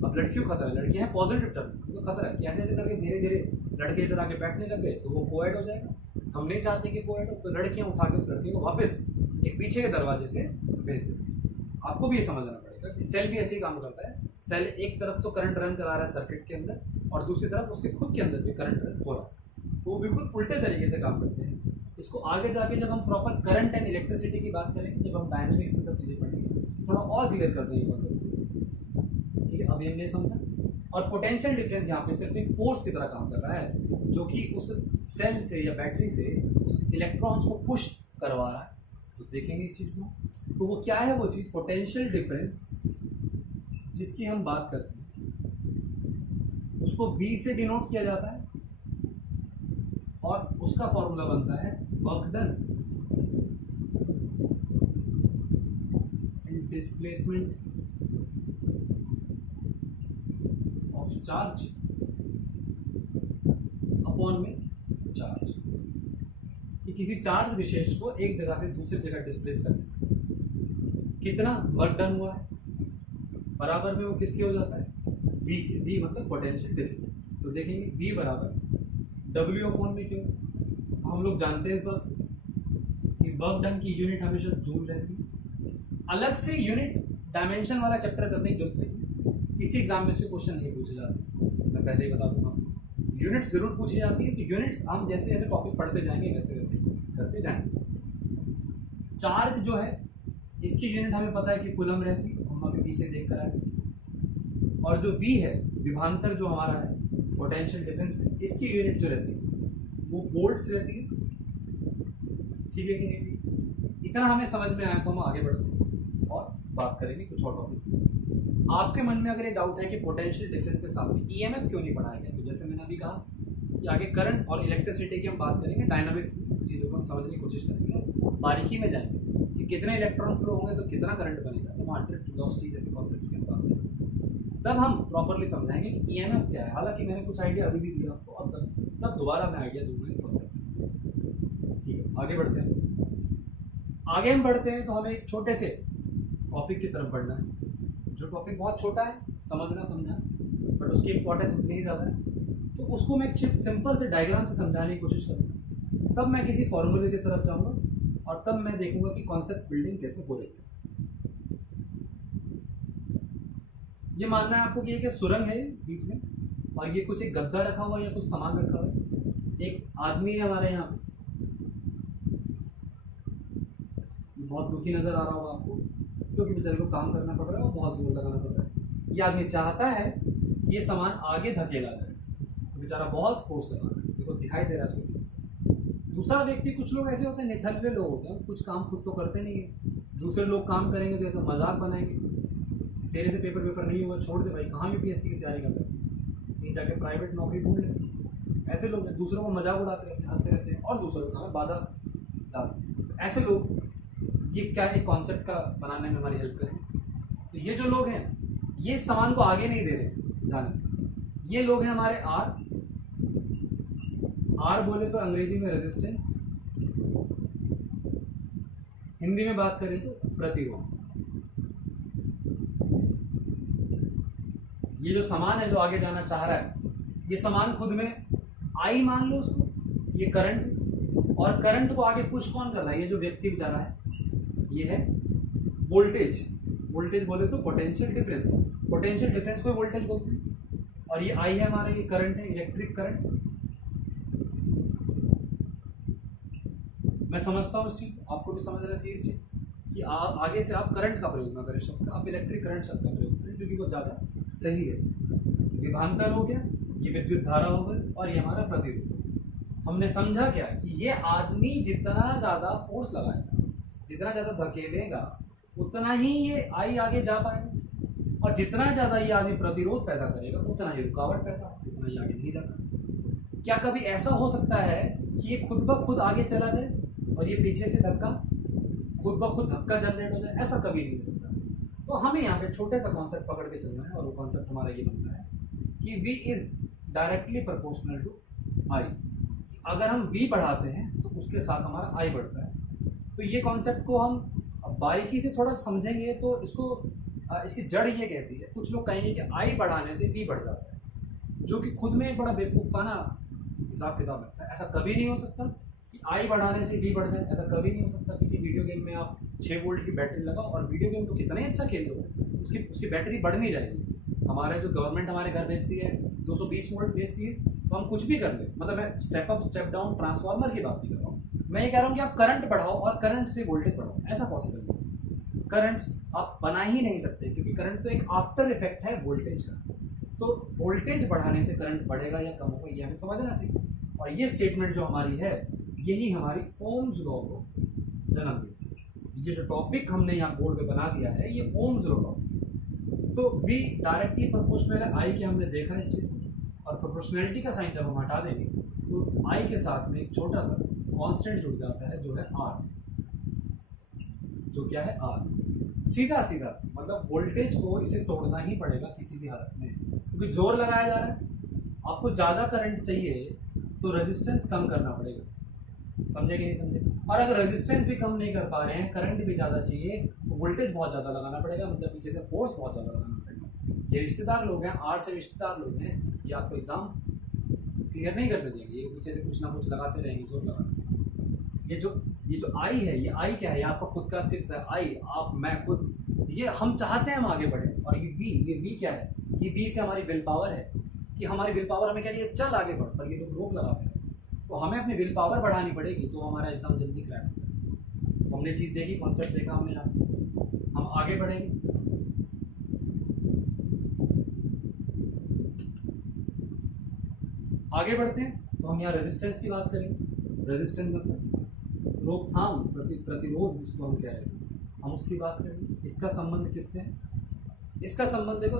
अब लड़कियों खतरा है, लड़कियां हैं पॉजिटिव टर्म, तो खतरा है कि ऐसे ऐसे करके धीरे धीरे लड़के इधर आके बैठने लग गए तो वो कोएड हो जाएगा। हम नहीं चाहते कि कोएड हो, तो लड़कियां उठा के उस लड़के को वापस एक पीछे के दरवाजे से भेज देती है। आपको भी ये समझना पड़ेगा कि सेल भी ऐसे ही काम करता है। सेल एक तरफ तो करंट रन करा रहा है सर्किट के अंदर, और दूसरी तरफ उसके खुद के अंदर भी करंट रन हो रहा है, तो वो बिल्कुल उल्टे तरीके से काम करते हैं। इसको आगे जाके जब हम प्रॉपर करंट एंड इलेक्ट्रिसिटी की बात करेंगे, जब हम डायनेमिक्स में सब चीज़ें पढ़ेंगे, थोड़ा और क्लियर कर देंगे कॉन्सेप्ट। ठीक है, अभी हमने समझा। और पोटेंशियल डिफरेंस यहाँ पे सिर्फ एक फोर्स की तरह काम कर रहा है, जो कि उस सेल से या बैटरी से उस इलेक्ट्रॉन्स को पुश करवा रहा है। तो देखेंगे इस चीज़ को, तो वो क्या है वो चीज़, पोटेंशियल डिफरेंस जिसकी हम बात करते हैं, उसको V से डिनोट किया जाता है, और उसका फॉर्मूला बनता है work done and displacement of charge upon में चार्ज। कि किसी चार्ज विशेष को एक जगह से दूसरी जगह डिस्प्लेस करना, कितना वर्क डन हुआ है, बराबर में वो किसके हो जाता है, V के। V मतलब पोटेंशियल डिफरेंस। तो देखेंगे V बराबर W अपॉन में क्यों, हम लोग जानते हैं इस बात कि वर्क डन की यूनिट हमेशा जूल रहती है। अलग से यूनिट डायमेंशन वाला चैप्टर करने की जरूरत नहीं, किसी एग्जाम में से क्वेश्चन नहीं पूछे जाते, मैं पहले ही बता दूंगा। यूनिट्स जरूर पूछी जाती है, तो यूनिट्स हम जैसे जैसे टॉपिक पढ़ते जाएंगे वैसे वैसे करते जाएंगे। चार्ज जो है इसकी यूनिट हमें पता है कि कूलम रहती है, हम अभी पीछे देख कर आए। और जो V है, विभवांतर जो हमारा है, पोटेंशियल डिफरेंस है, इसकी यूनिट जो रहती है वो वोल्ट्स रहती है। ठीक है कि नहीं? इतना हमें समझ में आया तो हम आगे बढ़ते हैं और बात करेंगे कुछ और टॉपिक्स। आपके मन में अगर ये डाउट है कि पोटेंशियल डिफरेंस के साथ में EMF क्यों नहीं पढ़ाया गया, तो जैसे मैंने अभी कहा कि आगे करंट और इलेक्ट्रिसिटी की हम बात करेंगे डायनामिक्स में, चीज़ों को हम समझने की कोशिश करेंगे, बारीकी में जाएंगे कि कितने इलेक्ट्रॉन फ्लो होंगे तो कितना करंट बनेगा, तो वहाँ ड्रिफ्ट, वेलोसिटी जैसे कॉन्सेप्ट्स के बात करेंगे। तब हम प्रॉपरली समझाएंगे कि ईएमएफ क्या है। हालांकि मैंने कुछ आइडिया अभी भी दिया आपको, अब तब दोबारा मैं आइडिया दूंगा कॉन्सेप्ट। ठीक है, आगे बढ़ते हैं। आगे हम बढ़ते हैं तो हमें एक छोटे से टॉपिक की तरफ बढ़ना है, जो टॉपिक बहुत छोटा है समझना समझा, बट उसकी इंपॉर्टेंस उतनी ही ज़्यादा है। तो उसको मैं एक सिंपल से डायग्राम से समझाने की कोशिश करूँगा, तब मैं किसी फॉर्मूले की तरफ जाऊँगा और तब मैं देखूंगा कि कॉन्सेप्ट बिल्डिंग कैसे हो रही है। ये मानना है आपको कि एक सुरंग है बीच में, और ये कुछ एक गद्दा रखा हुआ है या कुछ सामान रखा हुआ है। एक आदमी है हमारे यहाँ पे, बहुत दुखी नजर आ रहा होगा आपको, क्योंकि बेचारे को काम करना पड़ रहा है और बहुत जोर लगाना पड़ रहा है। ये आदमी चाहता है कि ये सामान आगे धकेला जाए, तो बेचारा बहुत फोर्स लगा रहा है, देखो दिखाई दे रहा है उसके पीछे। दूसरा व्यक्ति, कुछ लोग ऐसे होते हैं, निठल्ले लोग होते हैं, कुछ काम खुद तो करते नहीं है, दूसरे लोग काम करेंगे तो मजाक बनाएंगे, तेरे से पेपर नहीं हुआ, छोड़ दे भाई, कहाँ यूपीएससी की तैयारी कर रहे हैं, कहीं जाके प्राइवेट नौकरी ढूंढ ले। ऐसे लोग हैं, दूसरों को मजाक उड़ाते रहते हैं, हंसते रहते हैं और दूसरों को बाधा डालते हैं। तो ऐसे लोग ये क्या एक कॉन्सेप्ट का बनाने में हमारी हेल्प करें। तो ये जो लोग हैं ये सामान को आगे नहीं दे रहे जाने, ये लोग हैं हमारे आर बोले तो अंग्रेजी में रेजिस्टेंस, हिंदी में बात करें तो प्रतिरोध। ये जो सामान है जो आगे जाना चाह रहा है, ये सामान खुद में आई मान लो उसको, ये करंट, और करंट को आगे पुश कौन कर रहा है, ये जो व्यक्ति बेचारा है, ये है वोल्टेज। वोल्टेज बोले तो पोटेंशियल डिफरेंस, पोटेंशियल डिफरेंस को वोल्टेज बोलते हैं। और ये आई है हमारा, ये करंट है, इलेक्ट्रिक करंट। मैं समझता हूँ इस चीज, आपको भी समझना चाहिए इस चीज कि आप आगे से आप करंट का प्रयोग ना करें शब्द, आप इलेक्ट्रिक करंट शब्द का प्रयोग करें, क्योंकि वो ज्यादा सही है। विभवांतर हो गया, ये विद्युत धारा हो गई, और ये हमारा प्रतिरोध। हमने समझा क्या कि ये आदमी जितना ज्यादा फोर्स लगाएगा, जितना ज्यादा धकेलेगा, उतना ही ये आई आगे जा पाएगा, और जितना ज्यादा ये आदमी प्रतिरोध पैदा करेगा उतना ही रुकावट पैदा, उतना ही आगे नहीं जाता। क्या कभी ऐसा हो सकता है कि ये खुद ब खुद आगे चला जाए और ये पीछे से धक्का, खुद ब खुद धक्का जनरेट हो जाए? ऐसा कभी नहीं हो सकता। तो हमें यहाँ पे छोटे सा कॉन्सेप्ट पकड़ के चलना है, और वो कॉन्सेप्ट हमारा ये बनता है कि V is directly proportional to I। अगर हम V बढ़ाते हैं तो उसके साथ हमारा I बढ़ता है। तो ये कॉन्सेप्ट को हम बारीकी से थोड़ा समझेंगे तो इसकी जड़ ये कहती है, कुछ लोग कहेंगे कि I बढ़ाने से V बढ़ जाता है, जो कि खुद में एक बड़ा बेवकूफ़ाना हिसाब किताब लगता है। ऐसा कभी नहीं हो सकता कि I बढ़ाने से V बढ़ जाए, ऐसा कभी नहीं हो सकता। किसी वीडियो गेम में आप 6 वोल्ट की बैटरी लगाओ और वीडियो गेम तो कितना ही अच्छा खेल लो, उसकी बैटरी बढ़ नहीं जाएगी। हमारे जो गवर्नमेंट हमारे घर भेजती है 220 वोल्ट भेजती है, तो हम कुछ भी कर ले, मतलब मैं step up step down transformer की बात नहीं कर रहा हूँ, मैं ये कह रहा हूँ कि आप करंट बढ़ाओ और करंट से वोल्टेज बढ़ाओ, ऐसा पॉसिबल नहीं। करंट्स आप बना ही नहीं सकते, क्योंकि करंट तो एक आफ्टर इफेक्ट है वोल्टेज का। तो वोल्टेज बढ़ाने से करंट बढ़ेगा या कम होगा, ये हमें समझना चाहिए। और ये स्टेटमेंट जो हमारी है, यही हमारी ओम्स लॉ को जन्म देती है। ये जो टॉपिक हमने यहाँ बोर्ड पे बना दिया है, ये ओम्स लॉ टॉपिक। तो V डायरेक्टली प्रोपोर्शनल है I के, हमने देखा इस चीज, और प्रोपोर्शनैलिटी का साइन जब हम हटा देंगे तो I के साथ में एक छोटा सा कांस्टेंट जुड़ जाता है, जो है R, जो क्या है R। सीधा सीधा मतलब वोल्टेज को इसे तोड़ना ही पड़ेगा किसी भी हालत में, क्योंकि जोर लगाया जा रहा है। आपको ज़्यादा करंट चाहिए तो रेजिस्टेंस कम करना पड़ेगा, समझे कि नहीं समझे? और अगर रेजिस्टेंस भी कम नहीं कर पा रहे हैं, करंट भी ज़्यादा चाहिए, तो वोल्टेज बहुत ज़्यादा लगाना पड़ेगा, मतलब पीछे से फोर्स बहुत ज़्यादा लगाना पड़ेगा। ये रिश्तेदार लोग हैं, आर से रिश्तेदार लोग हैं, ये आपको एग्जाम क्लियर नहीं करने देंगे, ये पीछे से कुछ ना कुछ लगाते रहेंगे, जोर लगाते। ये जो आई है, ये आई क्या है? ये आपका खुद का अस्तित्व है। आई, आप, मैं, खुद, ये हम चाहते हैं हम आगे बढ़े। और ये वी क्या है? ये वी से हमारी विल पावर है, कि हमारी विल पावर हमें कह रही है चल आगे बढ़, पर ये लोग रोक लगाते हैं। तो हमें अपनी विल पावर बढ़ानी पड़ेगी, तो हमारा एग्जाम जल्दी क्रैक होगा। तो हमने चीज़ देखी, कॉन्सेप्ट देखा हमने, यहाँ हम आगे बढ़ेंगे। आगे बढ़ते हैं तो हम यहाँ रेजिस्टेंस की बात करेंगे। रेजिस्टेंस मतलब रोकथाम, प्रतिरोध जिसको हम कह रहे हैं, हम उसकी बात करेंगे। इसका संबंध किससे है? इसका संबंध देखो,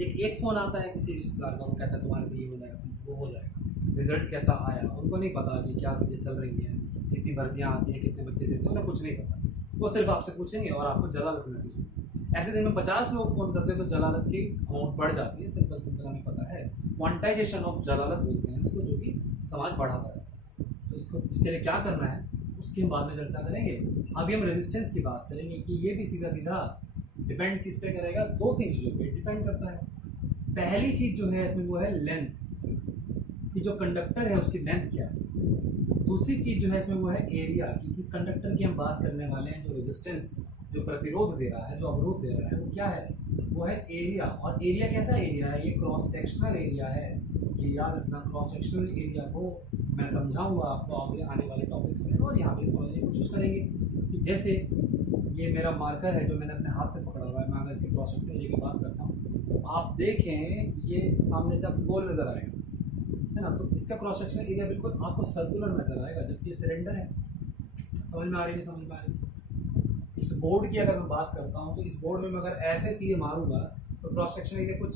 एक फोन आता है किसी रिश्तेदार का, वो कहता है तुम्हारे से ये हो जाएगा, तुमसे वो हो जाएगा। रिजल्ट कैसा आया, उनको नहीं पता कि क्या चीज़ें चल रही हैं, कितनी भर्तियाँ आती हैं, कितने बच्चे देते हैं, उन्हें कुछ नहीं पता। वो सिर्फ आपसे पूछेंगे और आपको जलालत महसूस होगी। ऐसे दिन में 50 लोग फ़ोन करते हैं तो जलालत की अमाउंट बढ़ जाती है। सिंपल सिंपल हमें पता है, क्वांटाइजेशन ऑफ जलालत बोलते हैं इसको, जो कि समाज बढ़ाता है। तो इसके लिए क्या करना है उसकी हम बाद में चर्चा करेंगे। अभी हम रेजिस्टेंस की बात करेंगे कि ये भी सीधा सीधा डिपेंड किस पे करेगा, 2-3 चीज़ों पे डिपेंड करता है। पहली चीज़ जो है इसमें वो है लेंथ, कि जो कंडक्टर है उसकी लेंथ क्या है। दूसरी चीज़ जो है इसमें वो है एरिया, कि जिस कंडक्टर की हम बात करने वाले हैं, जो रेजिस्टेंस, जो प्रतिरोध दे रहा है, जो अवरोध दे रहा है, वो क्या है, वो है एरिया। और एरिया कैसा एरिया है, ये क्रॉस सेक्शनल एरिया है। ये याद रखना, क्रॉस सेक्शनल एरिया को मैं समझाऊंगा आपको आगे आने वाले टॉपिक्स में, और यहाँ पे समझने की कोशिश करेंगे कि जैसे ये मेरा मार्कर है जो मैंने अपने हाथ में पकड़ा हुआ है, मैं अगर इसी क्रॉस सेक्शनल एरिया की बात करता हूँ तो आप देखें ये सामने से आपको गोल नज़र आएगा, है ना। तो इसका क्रॉस सेक्शनल एरिया बिल्कुल आपको सर्कुलर नजर आएगा, जबकि ये सिलेंडर है। समझ में आ रही है, समझ में आ रही है। इस बोर्ड की अगर मैं बात करता हूँ तो इस बोर्ड में मैं अगर ऐसे तीर मारूंगा तो क्रॉस सेक्शन एरिया कुछ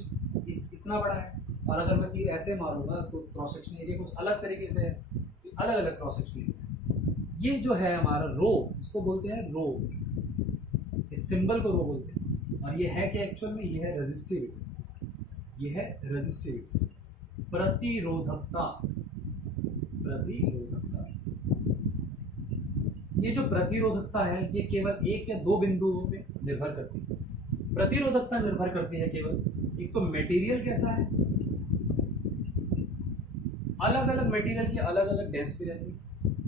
इतना बड़ा है, और अगर मैं तीर ऐसे मारूंगा तो क्रॉस सेक्शन एरिया कुछ अलग तरीके से है, अलग अलग क्रॉस सेक्शन एरिया। ये जो है हमारा रो, इसको बोलते हैं रो, इस सिंबल को रो बोलते हैं। और ये है क्या एक्चुअल में, ये है रेजिस्टिविटी, ये है रेजिस्टिविटी, प्रतिरोधकता, प्रतिरोधकता। ये जो प्रतिरोधकता है ये केवल एक या दो बिंदुओं पे निर्भर करती है। प्रतिरोधकता निर्भर करती है केवल, एक तो मटेरियल कैसा है, अलग अलग मटेरियल की अलग अलग डेंसिटी रहती है।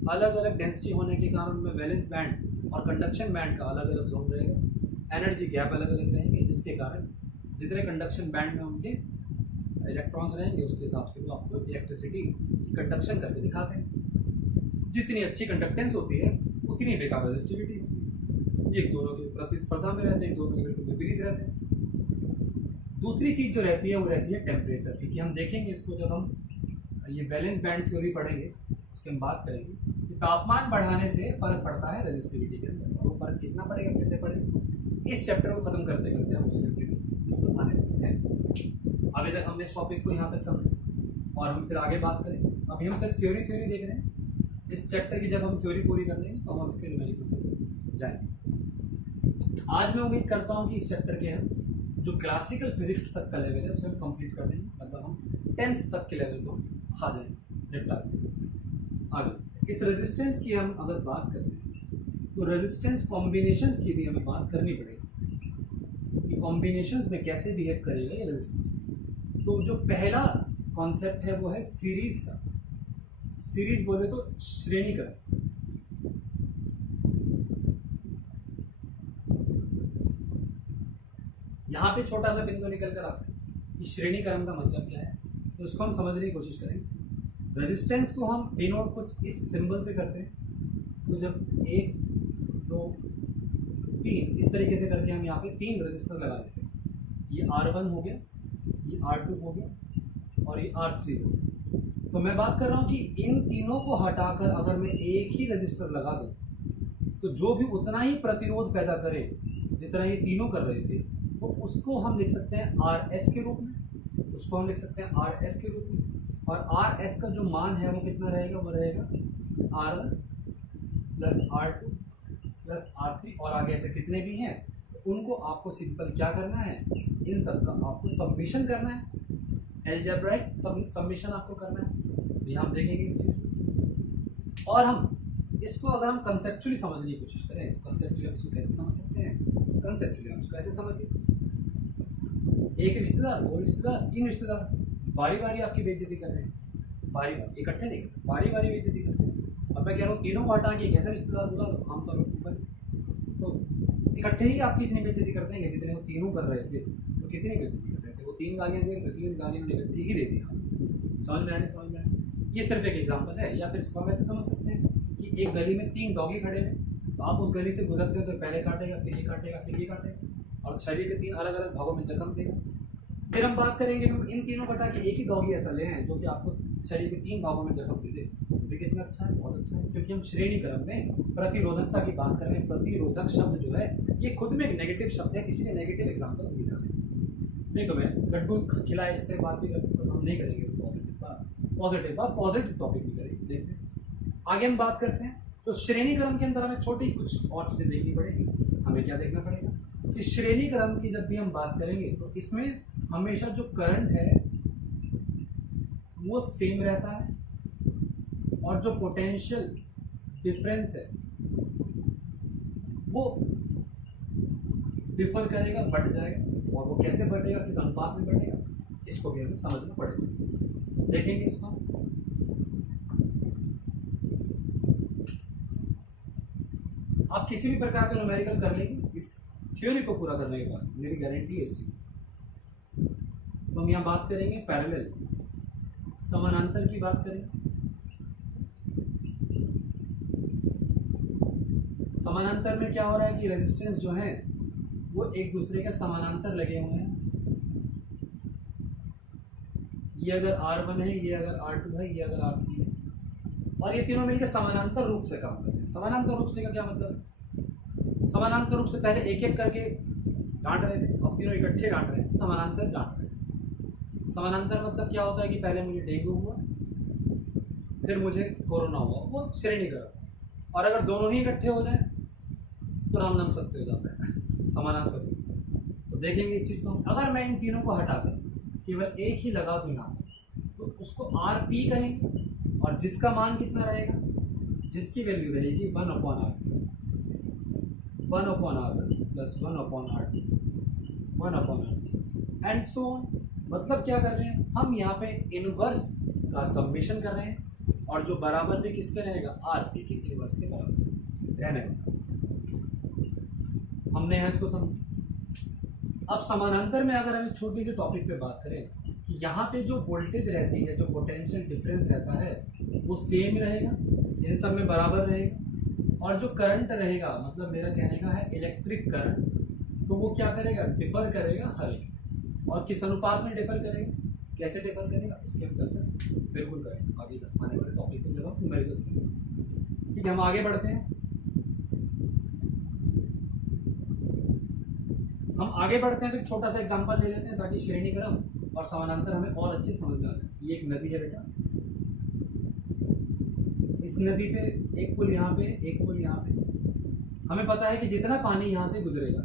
अलग अलग डेंसिटी होने के कारण में वैलेंस बैंड और कंडक्शन बैंड का अलग अलग जोन रहेगा, एनर्जी गैप अलग अलग रहेंगे, जिसके कारण जितने कंडक्शन बैंड में उनके इलेक्ट्रॉन्स रहेंगे उसके हिसाब से वो आपको इलेक्ट्रिसिटी कंडक्शन करके दिखाते हैं। जितनी अच्छी कंडक्टेंस होती है उतनी बेकार रेजिस्टिविटी होती है। ये दोनों की प्रतिस्पर्धा में रहते हैं, दोनों के बिल्कुल विपरीत रहते हैं। दूसरी चीज जो रहती है वो रहती है टेम्परेचर, क्योंकि हम देखेंगे इसको जब हम ये बैलेंस बैंड थ्योरी पढ़ेंगे उसकी हम बात करेंगे कि तापमान बढ़ाने से फर्क पड़ता है रेजिस्टिविटी के अंदर, और वो फर्क कितना पड़ेगा, कैसे पड़ेगा, इस चैप्टर को खत्म करते करते हम उसके आने लगते हैं। अभी तक हमने इस टॉपिक को यहाँ तक समझा और हम फिर आगे बात करें। अभी हम सिर्फ थ्योरी देख रहे हैं। इस चैप्टर की जब हम थ्योरी पूरी कर लेंगे तो हम इसके न्यूमेरिकल्स में जाएंगे। आज मैं उम्मीद करता हूँ कि इस चैप्टर के हम जो क्लासिकल फिजिक्स तक का लेवल है उसे हम कंप्लीट कर देंगे, मतलब हम 10th तक के लेवल को खा जाएंगे, निपटा देंगे। आगे इस रेजिस्टेंस की हम अगर बात करते हैं तो रेजिस्टेंस कॉम्बिनेशंस की भी हमें बात करनी पड़ेगी कि कॉम्बिनेशंस में कैसे बिहेव करेगा ये रेजिस्टेंस। तो जो पहला कॉन्सेप्ट है वो है सीरीज का। सीरीज बोले तो श्रेणीकरण। यहाँ पे छोटा सा बिंदु निकल कर आता है कि श्रेणीकरण का मतलब क्या है, तो इसको हम समझने की कोशिश करेंगे। रेजिस्टेंस को हम डिनोट कुछ इस सिंबल से करते हैं, तो जब 1 2 3 इस तरीके से करके हम यहाँ पे 3 रेजिस्टर लगा देते हैं। ये R1 हो गया, ये R2 हो गया और ये R3 हो गया। तो मैं बात कर रहा हूँ कि इन तीनों को हटाकर अगर मैं एक ही रजिस्टर लगा दूँ तो जो भी उतना ही प्रतिरोध पैदा करे जितना ये तीनों कर रहे थे, तो उसको हम लिख सकते हैं RS के रूप में, उसको हम लिख सकते हैं RS के रूप में। और RS का जो मान है वो कितना रहेगा, वो रहेगा R1 plus R2 plus R3, और आगे ऐसे कितने भी हैं उनको आपको सिंपल क्या करना है, इन सब का आपको सबमिशन करना है, एल्जेब्राइक सबमिशन आपको करना है। यहाँ हम देखेंगे इस चीज़। और हम इसको अगर हम कंसेप्चुअली समझने की कोशिश करें तो कंसेप्चुअली हम इसको कैसे समझ सकते हैं, कंसेप्चुअली हम इसको ऐसे समझिए, एक रिश्तेदार, दो रिश्तेदार, 3 रिश्तेदार बारी बारी आपकी बेइज्जती कर रहे हैं, बारी बारी, इकट्ठे नहीं, बारी बारी बेइज्जती कर रहे हैं। अब मैं कह रहा हूँ तीनों को हटा के कैसे रिश्तेदार बुला लो, आमतौर पर तो इकट्ठे ही आपकी इतनी बेइज्जती कर देंगे जितने वो तीनों कर रहे थे। तो कितनी बेइज्जती कर रहे थे, वो 3 गालियाँ दे रहे थे, 3 गालियाँ इकट्ठी ही दे दी। समझ में आने, समझ में आने। ये सिर्फ एक एग्जाम्पल है। या फिर इसको हम ऐसे समझ सकते हैं कि एक गली में 3 डॉगी खड़े हैं, तो आप उस गली से गुजरते हो तो पहले काटेगा, फिर ये काटेगा, फिर ये काटेगा, और शरीर के 3 अलग अलग भागों में जख्म देगा। फिर हम बात करेंगे हम इन तीनों हटा के एक ही डॉगी ऐसा ले हैं जो कि आपको शरीर के 3 भागों में जख्म दे दे, तो कितना अच्छा है, बहुत अच्छा है, क्योंकि हम श्रेणीकरण में प्रतिरोधकता की बात कर रहे हैं। प्रतिरोधक शब्द जो है ये खुद में एक नेगेटिव शब्द है, इसीलिए नेगेटिव एग्जाम्पल दिए जा रहे हैं। नहीं तो मैं गड्ढू खिलाए इसके बात भी करते हैं, हम नहीं करेंगे पॉजिटिव बात, पॉजिटिव टॉपिक भी करेंगे। देखते हैं आगे हम बात करते हैं तो श्रेणी क्रम के अंदर हमें छोटी कुछ और चीज़ें देखनी पड़ेगी। हमें क्या देखना पड़ेगा कि श्रेणी क्रम की जब भी हम बात करेंगे तो इसमें हमेशा जो करंट है वो सेम रहता है और जो पोटेंशियल डिफरेंस है वो डिफर करेगा, बढ़ जाएगा। और वो कैसे बढ़ेगा, किस अनुपात में बढ़ेगा, इसको भी हमें समझना पड़ेगा। देखेंगे इसको। आप किसी भी प्रकार का न्यूमेरिकल कर लेंगे इस थ्योरी को पूरा करने के बाद, मेरी गारंटी है इसकी। तो हम यहाँ बात करेंगे पैरेलल, समानांतर की बात करेंगे। समानांतर में क्या हो रहा है कि रेजिस्टेंस जो है वो एक दूसरे के समानांतर लगे हुए हैं। ये अगर R1 है, ये अगर R2 है, ये अगर R3 है, और ये तीनों मिलकर समानांतर रूप से काम कर रहे हैं। समानांतर रूप से का क्या मतलब है? समानांतर रूप से पहले एक एक करके गांठ रहे थे, अब तीनों इकट्ठे गांठ रहे हैं, समानांतर गांठ रहे हैं। समानांतर मतलब क्या होता है कि पहले मुझे डेंगू हुआ, फिर मुझे कोरोना हुआ, वो श्रेणी क्रम। और अगर दोनों ही इकट्ठे हो जाए तो राम नाम सत्य हो जाता है समानांतर रूप से। तो देखेंगे इस चीज को। अगर मैं इन तीनों को हटा कर केवल एक ही लगा दूं यहाँ तो उसको RP कहेंगे, और जिसका मान कितना रहेगा, जिसकी वैल्यू रहेगी 1/R, 1/R1 plus 1/R2, 1/R3 and so on. मतलब क्या कर रहे हैं हम यहाँ पे इनवर्स का समेशन कर रहे हैं, और जो बराबर भी किसके रहेगा, RP के इनवर्स के बराबर रहने वाला। हमने यहाँ इसको समझा। अब समानांतर में अगर हम छोटी सी टॉपिक पे बात करें कि यहाँ पे जो वोल्टेज रहती है, जो पोटेंशियल डिफरेंस रहता है वो सेम रहेगा, इन सब में बराबर रहेगा। और जो करंट रहेगा, मतलब मेरा कहने का है इलेक्ट्रिक करंट, तो वो क्या करेगा, डिफर करेगा हर एक। और किस अनुपात में डिफर करेगा, कैसे डिफर करेगा, उसकी हम चर्चा बिल्कुल करेंगे आगे आने वाले टॉपिक पर जब हम न्यूमेरिकल्स करेंगे। ठीक है, हम आगे बढ़ते हैं। तो एक छोटा सा एग्जांपल ले लेते हैं ताकि श्रेणी क्रम और समानांतर हमें और अच्छी समझ में आ जाए। ये एक नदी है बेटा, इस नदी पे एक पुल यहाँ पे, एक पुल यहाँ पे। हमें पता है कि जितना पानी यहाँ से गुजरेगा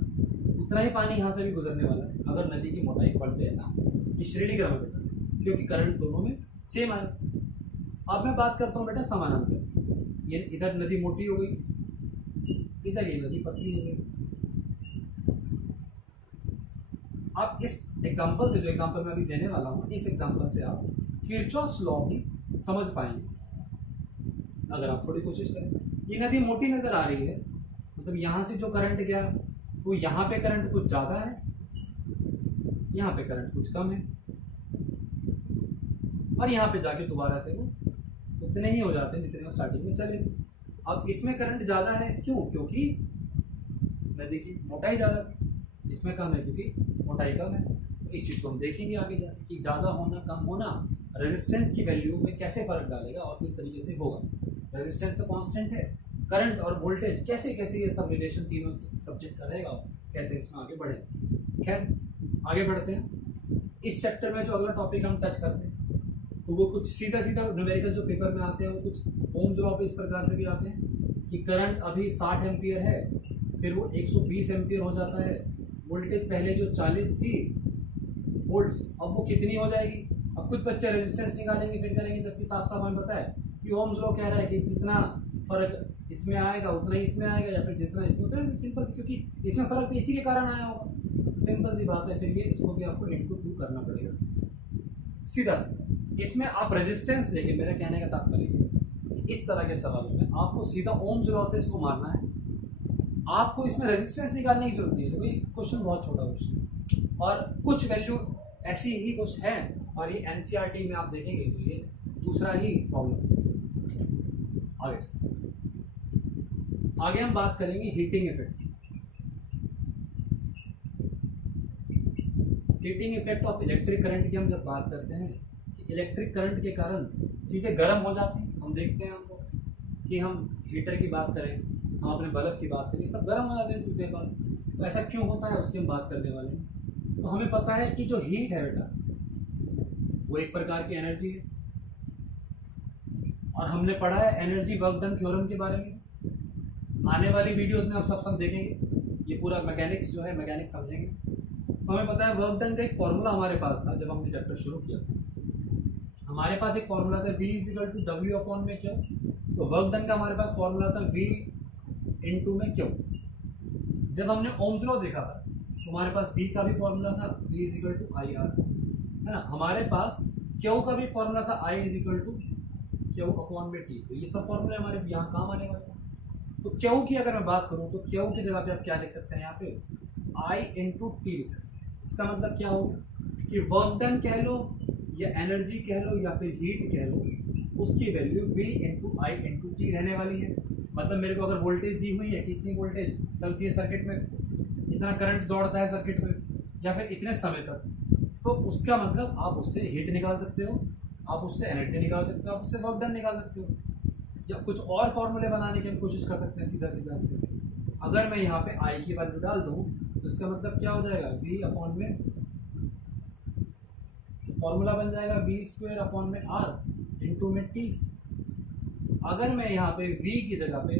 उतना ही पानी यहाँ से भी गुजरने वाला है अगर नदी की मोटाई बढ़ते है ना। ये श्रेणी क्रम है बेटा, क्योंकि करंट दोनों में सेम आए। अब मैं बात करता हूँ बेटा समानांतर। ये इधर नदी मोटी हो गई, इधर ये नदी पतली हो गई। आप इस एग्जांपल से, जो एग्जांपल मैं अभी देने वाला हूँ, इस एग्जांपल से आप किरचॉफ्स लॉ भी समझ पाएंगे अगर आप थोड़ी कोशिश करें। ये नदी मोटी नजर आ रही है, मतलब यहाँ से जो करंट गया वो यहाँ पे करंट कुछ ज़्यादा है, यहाँ पे करंट कुछ कम है, और यहाँ पे जाके दोबारा से वो उतने ही हो जाते हैं जितने वो स्टार्टिंग में चले। अब इसमें करंट ज़्यादा है, क्यों? क्योंकि नदी की मोटाई ज़्यादा थी। इसमें कम है क्योंकि मोटाई कम है। तो इस चीज़ को हम देखेंगे आगे जाके कि ज़्यादा होना कम होना रेजिस्टेंस की वैल्यू में कैसे फर्क डालेगा और किस तरीके से होगा। रेजिस्टेंस तो कांस्टेंट है, करंट और वोल्टेज कैसे कैसे ये सब रिलेशन तीनों सब्जेक्ट का रहेगा, कैसे इसमें आगे बढ़े। खैर आगे बढ़ते हैं। इस चैप्टर में जो अगला टॉपिक हम टच करते हैं तो वो कुछ सीधा सीधा न्यूमेरिकल जो पेपर में आते हैं वो कुछ ओम लॉ पे इस प्रकार से भी आते हैं कि करंट अभी 60 एम्पियर है, फिर वो 120 एम्पियर हो जाता है। वोल्टेज पहले जो 40 थी वोल्ट्स, अब वो कितनी हो जाएगी। अब कुछ बच्चे रेजिस्टेंस निकालेंगे फिर करेंगे, जबकि साफ साफ हमें पता है कि ओम्स लॉ कह रहा है कि जितना फर्क इसमें आएगा उतना ही इसमें आएगा, या फिर जितना इसमें उतना। सिंपल, क्योंकि इसमें फर्क इसी के कारण आया होगा। सिंपल सी बात है। फिर ये इसको भी आपको इनटू 2 करना पड़ेगा सीधा सीधा। इसमें आप रेजिस्टेंस लेके, मेरा कहने का तात्पर्य है इस तरह के सवालों में आपको सीधा ओम्स लॉ से इसको मारना है। आपको इसमें रेजिस्टेंस निकालने की जरूरत नहीं है। तो ये क्वेश्चन बहुत छोटा क्वेश्चन है और कुछ वैल्यू ऐसी ही कुछ है, और ये एनसीईआरटी में आप देखेंगे तो ये दूसरा ही प्रॉब्लम। आगे हम बात करेंगे heating effect. Heating effect of electric current की हम जब बात करते हैं कि इलेक्ट्रिक करंट के कारण चीज़ें गर्म हो जाती हैं। हम देखते हैं हमको कि हम हीटर की बात करें, हम अपने बल्ब की बात करें, सब गर्म हो जाते हैं कुछ देर बाद। तो ऐसा क्यों होता है उसकी हम बात करने वाले हैं। तो हमें पता है कि जो हीट है बेटा वो एक प्रकार की एनर्जी है, और हमने पढ़ा है एनर्जी वर्क डन थ्योरम के बारे में आने वाली वीडियोस में आप सब देखेंगे, ये पूरा मैकेनिक्स जो है मैकेनिक्स समझेंगे। तो हमें पता है वर्क डन का एक फॉर्मूला हमारे पास था जब हमने चैप्टर शुरू किया था। हमारे पास एक फॉर्मूला था V = W अपॉन में क्यू। तो वर्क डन का हमारे पास फॉर्मूला था V × में क्यू। जब हमने ओम्स लॉ देखा था तो हमारे पास V का भी फॉर्मूला था V = IR, है ना। हमारे पास Q का भी फॉर्मूला था I = Q अपॉन में T। तो ये सब फॉर्मूले हमारे यहाँ काम आने वाले हैं। तो Q की अगर मैं बात करूँ तो Q की जगह पे आप क्या लिख सकते हैं, यहाँ पे I × T लिख सकते हैं। इसका मतलब क्या होगा कि वर्क डन कह लो या एनर्जी कह लो या फिर हीट कह लो, उसकी वैल्यू V × I × T रहने वाली है। मतलब मेरे को अगर वोल्टेज दी हुई है कि इतनी वोल्टेज चलती है सर्किट में, इतना करंट दौड़ता है सर्किट में, या फिर इतने समय तक, तो उसका मतलब आप उससे हीट निकाल सकते हो, आप उससे एनर्जी निकाल सकते हो, आप उससे वर्क डन निकाल सकते हो, या कुछ और फॉर्मूले बनाने की हम कोशिश कर सकते हैं सीधा सीधा इससे। अगर मैं यहाँ पे I की वैल्यू डाल दूँ तो इसका मतलब क्या हो जाएगा, V अपॉन में फॉर्मूला बन जाएगा V² अपॉन में R × में T। अगर मैं यहाँ पे V की जगह पे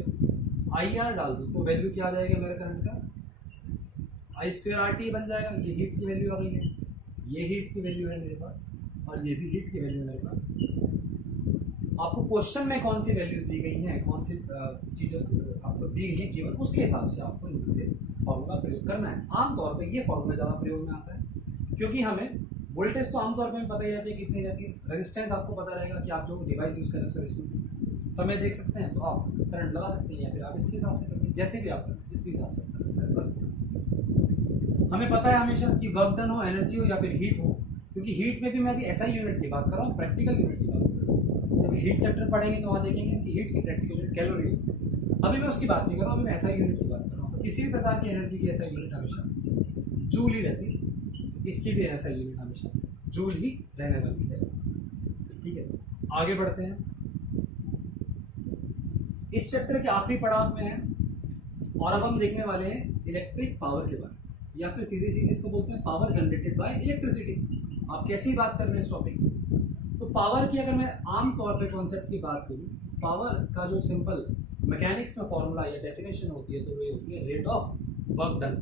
IR डाल दूँ तो वैल्यू क्या आ जाएगा मेरे करंट का, I² RT बन जाएगा। ये हीट की वैल्यू आ गई है, ये हीट की वैल्यू है मेरे पास, और ये भी हीट की वैल्यू है मेरे पास। आपको क्वेश्चन में कौन सी वैल्यूज दी गई हैं, कौन सी चीज़ें आपको दी गई हैं केवल, उसके हिसाब से आपको इनमें से फॉर्मूला प्रयोग करना है। आमतौर पे ये फॉर्मूला ज़्यादा प्रयोग में आता है, क्योंकि हमें वोल्टेज तो आमतौर पे हमें पता ही रहती है कितनी रहती है, रेजिस्टेंस आपको पता रहेगा कि आप जो डिवाइस यूज़ करें उसका रेजिस्टेंस, समय देख सकते हैं तो आप करंट लगा सकते हैं, या फिर आप इसके हिसाब से करते हैं, जैसे भी आप करें जिस भी हिसाब से बस। हमें पता है हमेशा कि वर्क डन हो, एनर्जी हो या फिर हीट हो, क्योंकि हीट में भी मैं अभी SI यूनिट की बात कर रहा हूँ, प्रैक्टिकल यूनिट की बात कर रहा हूँ। जब हीट चैप्टर पढ़ेंगे तो वहाँ देखेंगे कि हीट की प्रैक्टिकल यूनिट कैलोरी होती है। अभी मैं उसकी बात नहीं कर रहा हूँ, अभी मैं SI यूनिट की बात कर रहा हूँ। तो किसी भी प्रकार की एनर्जी की SI यूनिट हमेशा जूल ही रहती है, इसकी भी SI यूनिट हमेशा जूल ही रहने वाली है। ठीक है, आगे बढ़ते हैं। इस चैप्टर के आखिरी पड़ाव में है और अब हम देखने वाले हैं इलेक्ट्रिक पावर के बारे में, या फिर सीधे सीधे इसको बोलते हैं पावर जनरेटेड बाय इलेक्ट्रिसिटी। आप कैसी बात कर रहे हैं इस टॉपिक की, तो पावर की अगर मैं आम तौर पे कॉन्सेप्ट की बात करूं, पावर का जो सिंपल मैकेनिक्स में फॉर्मूला या डेफिनेशन होती है तो वो होती है रेट ऑफ वर्क डन।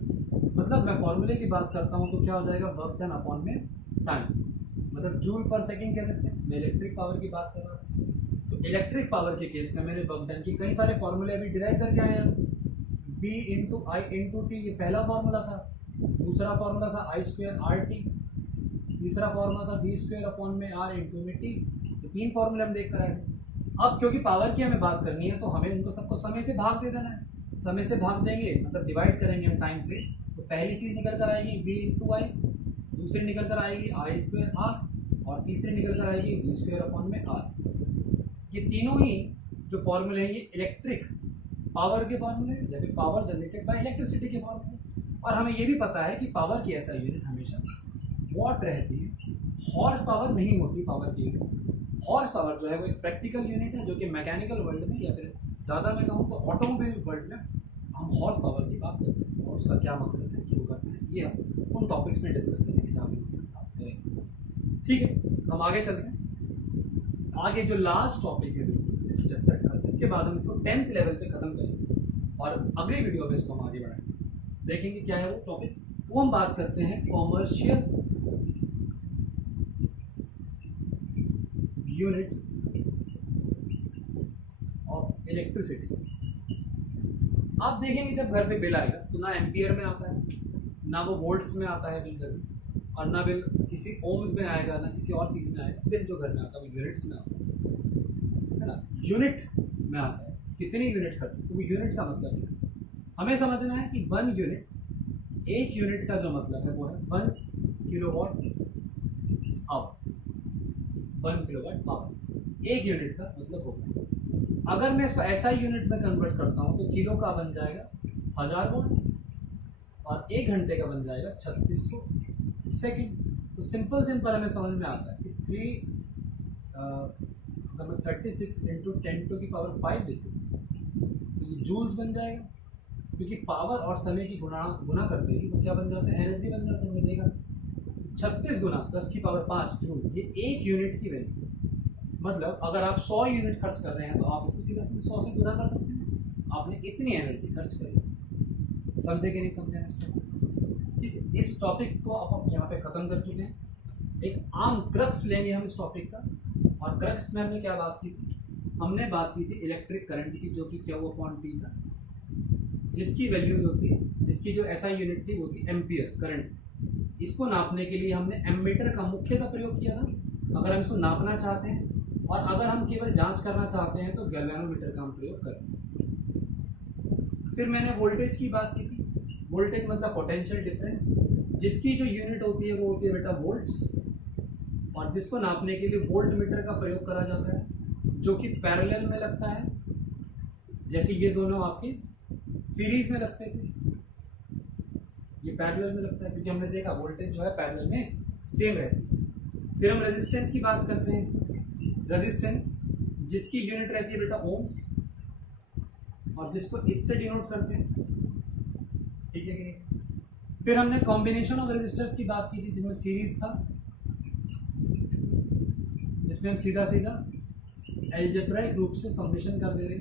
मतलब मैं फॉर्मूले की बात करता हूं तो क्या हो जाएगा, वर्क डन अपॉन में टाइम, मतलब जूल पर सेकंड कह सकते हैं। मैं इलेक्ट्रिक पावर की बात कर रहा हूँ, तो इलेक्ट्रिक पावर के केस में मैंने वर्क डन की कई सारे फॉर्मूले अभी डिराइव करके आए हैं। V × I × T ये पहला फॉर्मूला था, दूसरा फॉर्मूला था I² RT, तीसरा फॉर्मूला था V² अपॉन में R × में T। ये तीन फॉर्मूले हम देख कर आए। अब क्योंकि पावर की हमें बात करनी है तो हमें इनको सबको समय से भाग दे देना है। समय से भाग देंगे मतलब डिवाइड करेंगे हम टाइम से, तो पहली चीज निकल कर आएगी V × I, दूसरी निकल कर आएगी I² R, और तीसरी निकल कर आएगी V² अपॉन में R। ये तीनों ही जो फॉर्मूले हैं ये इलेक्ट्रिक पावर के फॉर्मूले या फिर पावर जनरेटेड बाय इलेक्ट्रिसिटी के फॉर्मूले। और हमें ये भी पता है कि पावर की SI यूनिट हमेशा वॉट रहती है, हॉर्स पावर नहीं होती पावर की यूनिट। हॉर्स पावर जो है वो एक प्रैक्टिकल यूनिट है जो कि मैकेनिकल वर्ल्ड में या फिर ज़्यादा मैं कहूँ तो ऑटोमोबाइल वर्ल्ड में हम हॉर्स पावर की बात करते हैं, और उसका क्या मकसद है, क्यों करते हैं, ये हम उन टॉपिक्स में डिस्कस करेंगे जहाँ भी बात करेंगे। ठीक है, हम आगे चलते हैं। आगे जो लास्ट टॉपिक है बिल्कुल इस चैप्टर का, जिसके बाद हम इसको 10th लेवल पे खत्म करेंगे और अगले वीडियो में इसको हम आगे बढ़ाएंगे, देखेंगे क्या है वो टॉपिक। वो हम बात करते हैं कॉमर्शियल यूनिट ऑफ इलेक्ट्रिसिटी। आप देखेंगे जब घर पे बिल आएगा तो ना एम्पियर में आता है, ना वो वोल्ट्स में आता है बिल घर में, और ना बिल किसी ओम्स में आएगा, ना किसी और चीज़ में आएगा। बिल जो घर में आता है वो यूनिट्स में आता है ना, यूनिट में आता है। कितनी यूनिट खर्च, तो वो यूनिट का मतलब क्या है हमें समझना है कि 1 यूनिट, एक यूनिट का जो मतलब है वो है 1 किलोवाट आवर। 1 किलोवाट आवर एक यूनिट का मतलब होता है। अगर मैं इसको SI यूनिट में कन्वर्ट करता हूँ तो किलो का बन जाएगा 1000 वाट, और 1 घंटे का बन जाएगा 3600 सेकंड। तो सिंपल हमें समझ में आता है कि अगर मैं 36 × 10⁵ देती हूँ तो ये जूल्स बन जाएगा, क्योंकि पावर और समय की गुना करते ही वो क्या बन जाता है, एनर्जी बन जाता है। हमने देखा 36 × 10⁵ जूल, ये एक यूनिट की वैल्यू। मतलब अगर आप 100 यूनिट खर्च कर रहे हैं तो आप इसको सीधा 100 से गुना कर सकते हैं, आपने इतनी एनर्जी खर्च करी। समझे कि नहीं समझे इसको? ठीक है, इस टॉपिक को अब हम यहाँ पे ख़त्म कर चुके हैं। एक आम क्रक्स लेंगे हम इस टॉपिक का, और क्रक्स में हमने क्या बात की थी? हमने बात की थी इलेक्ट्रिक करंट की, जो कि Q/T था, जिसकी वैल्यू जो थी, जिसकी जो SI यूनिट थी वो थी एम्पियर करंट। इसको नापने के लिए हमने एमीटर का मुख्य का प्रयोग किया था। अगर हम इसको नापना चाहते हैं और अगर हम केवल जांच करना चाहते हैं तो गैल्वेनोमीटर का हम प्रयोग करते हैं। फिर मैंने वोल्टेज की बात की थी। वोल्टेज मतलब पोटेंशियल डिफरेंस, जिसकी जो यूनिट होती है वो होती है बेटा वोल्ट्स, और जिसको नापने के लिए वोल्ट मीटर का प्रयोग करा जाता है, जो कि पैरेलल में लगता है। जैसे ये दोनों आपके सीरीज में लगते थे, ये पैरेलल में लगता है, क्योंकि हमने देखा वोल्टेज जो है पैरेलल में सेम रहती है। फिर हम रेजिस्टेंस की बात करते हैं। रेजिस्टेंस जिसकी यूनिट रहती है बेटा ओम्स, और जिसको इससे डिनोट करते हैं। ठीक है कि नहीं? फिर हमने कॉम्बिनेशन ऑफ रेजिस्टर्स की बात की थी, जिसमें सीरीज था, जिसमें हम सीधा सीधा एल्जेब्राइक रूप से समेशन कर दे रहे,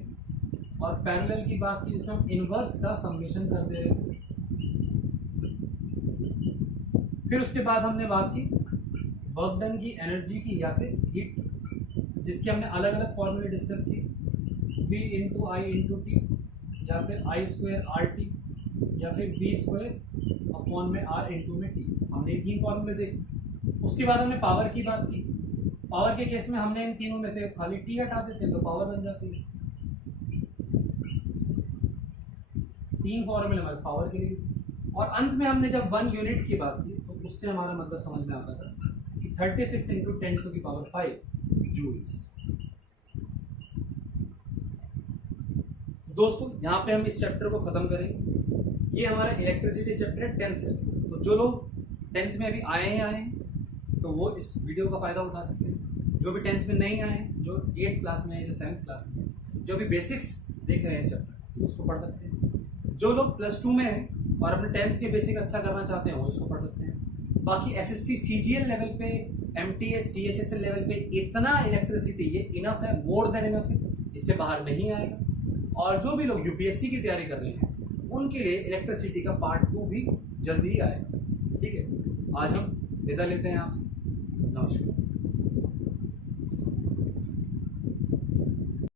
और पैरेलल की बात की जिसमें हम इनवर्स का समेशन कर दे रहे। फिर उसके बाद हमने बात की वर्क डन की, एनर्जी की या फिर हीट की, जिसके हमने अलग अलग फॉर्मूले डिस्कस किए, V × I × T, या फिर I² RT, या फिर V² में R × में T। हमने ये 3 फॉर्मूले देखे। उसके बाद हमने पावर की बात की। पावर के केस में हमने इन तीनों में से खाली T हटा देते हैं तो पावर बन जाती है। 3 फॉर्मूले हमारे पावर के लिए। और अंत में हमने जब 1 यूनिट की बात की तो उससे हमारा मतलब समझ में आता था कि 36 × 10⁵ जूल्स। दोस्तों यहाँ पे हम इस चैप्टर को खत्म करेंगे। ये हमारा इलेक्ट्रिसिटी चैप्टर है 10th है। तो जो लोग 10th में अभी आए हैं तो वो इस वीडियो का फायदा उठा सकते हैं। जो भी 10th में नहीं आए हैं, जो 8th क्लास में है या 7th क्लास में है, जो भी बेसिक्स देख रहे हैं इस चैप्टर, उसको पढ़ सकते हैं। जो लोग +2 में हैं और अपने 10th के बेसिक अच्छा करना चाहते हैं वो इसको पढ़ सकते हैं। बाकी SSC CGL लेवल पे, MTS CHSL लेवल पे इतना इलेक्ट्रिसिटी ये इनफ है, मोर देन इनफ है, इससे बाहर नहीं आएगा। और जो भी लोग UPSC की तैयारी कर रहे हैं उनके लिए इलेक्ट्रिसिटी का पार्ट 2 भी जल्दी ही आएगा। ठीक है, आज हम विदा लेते हैं आपसे। नमस्कार।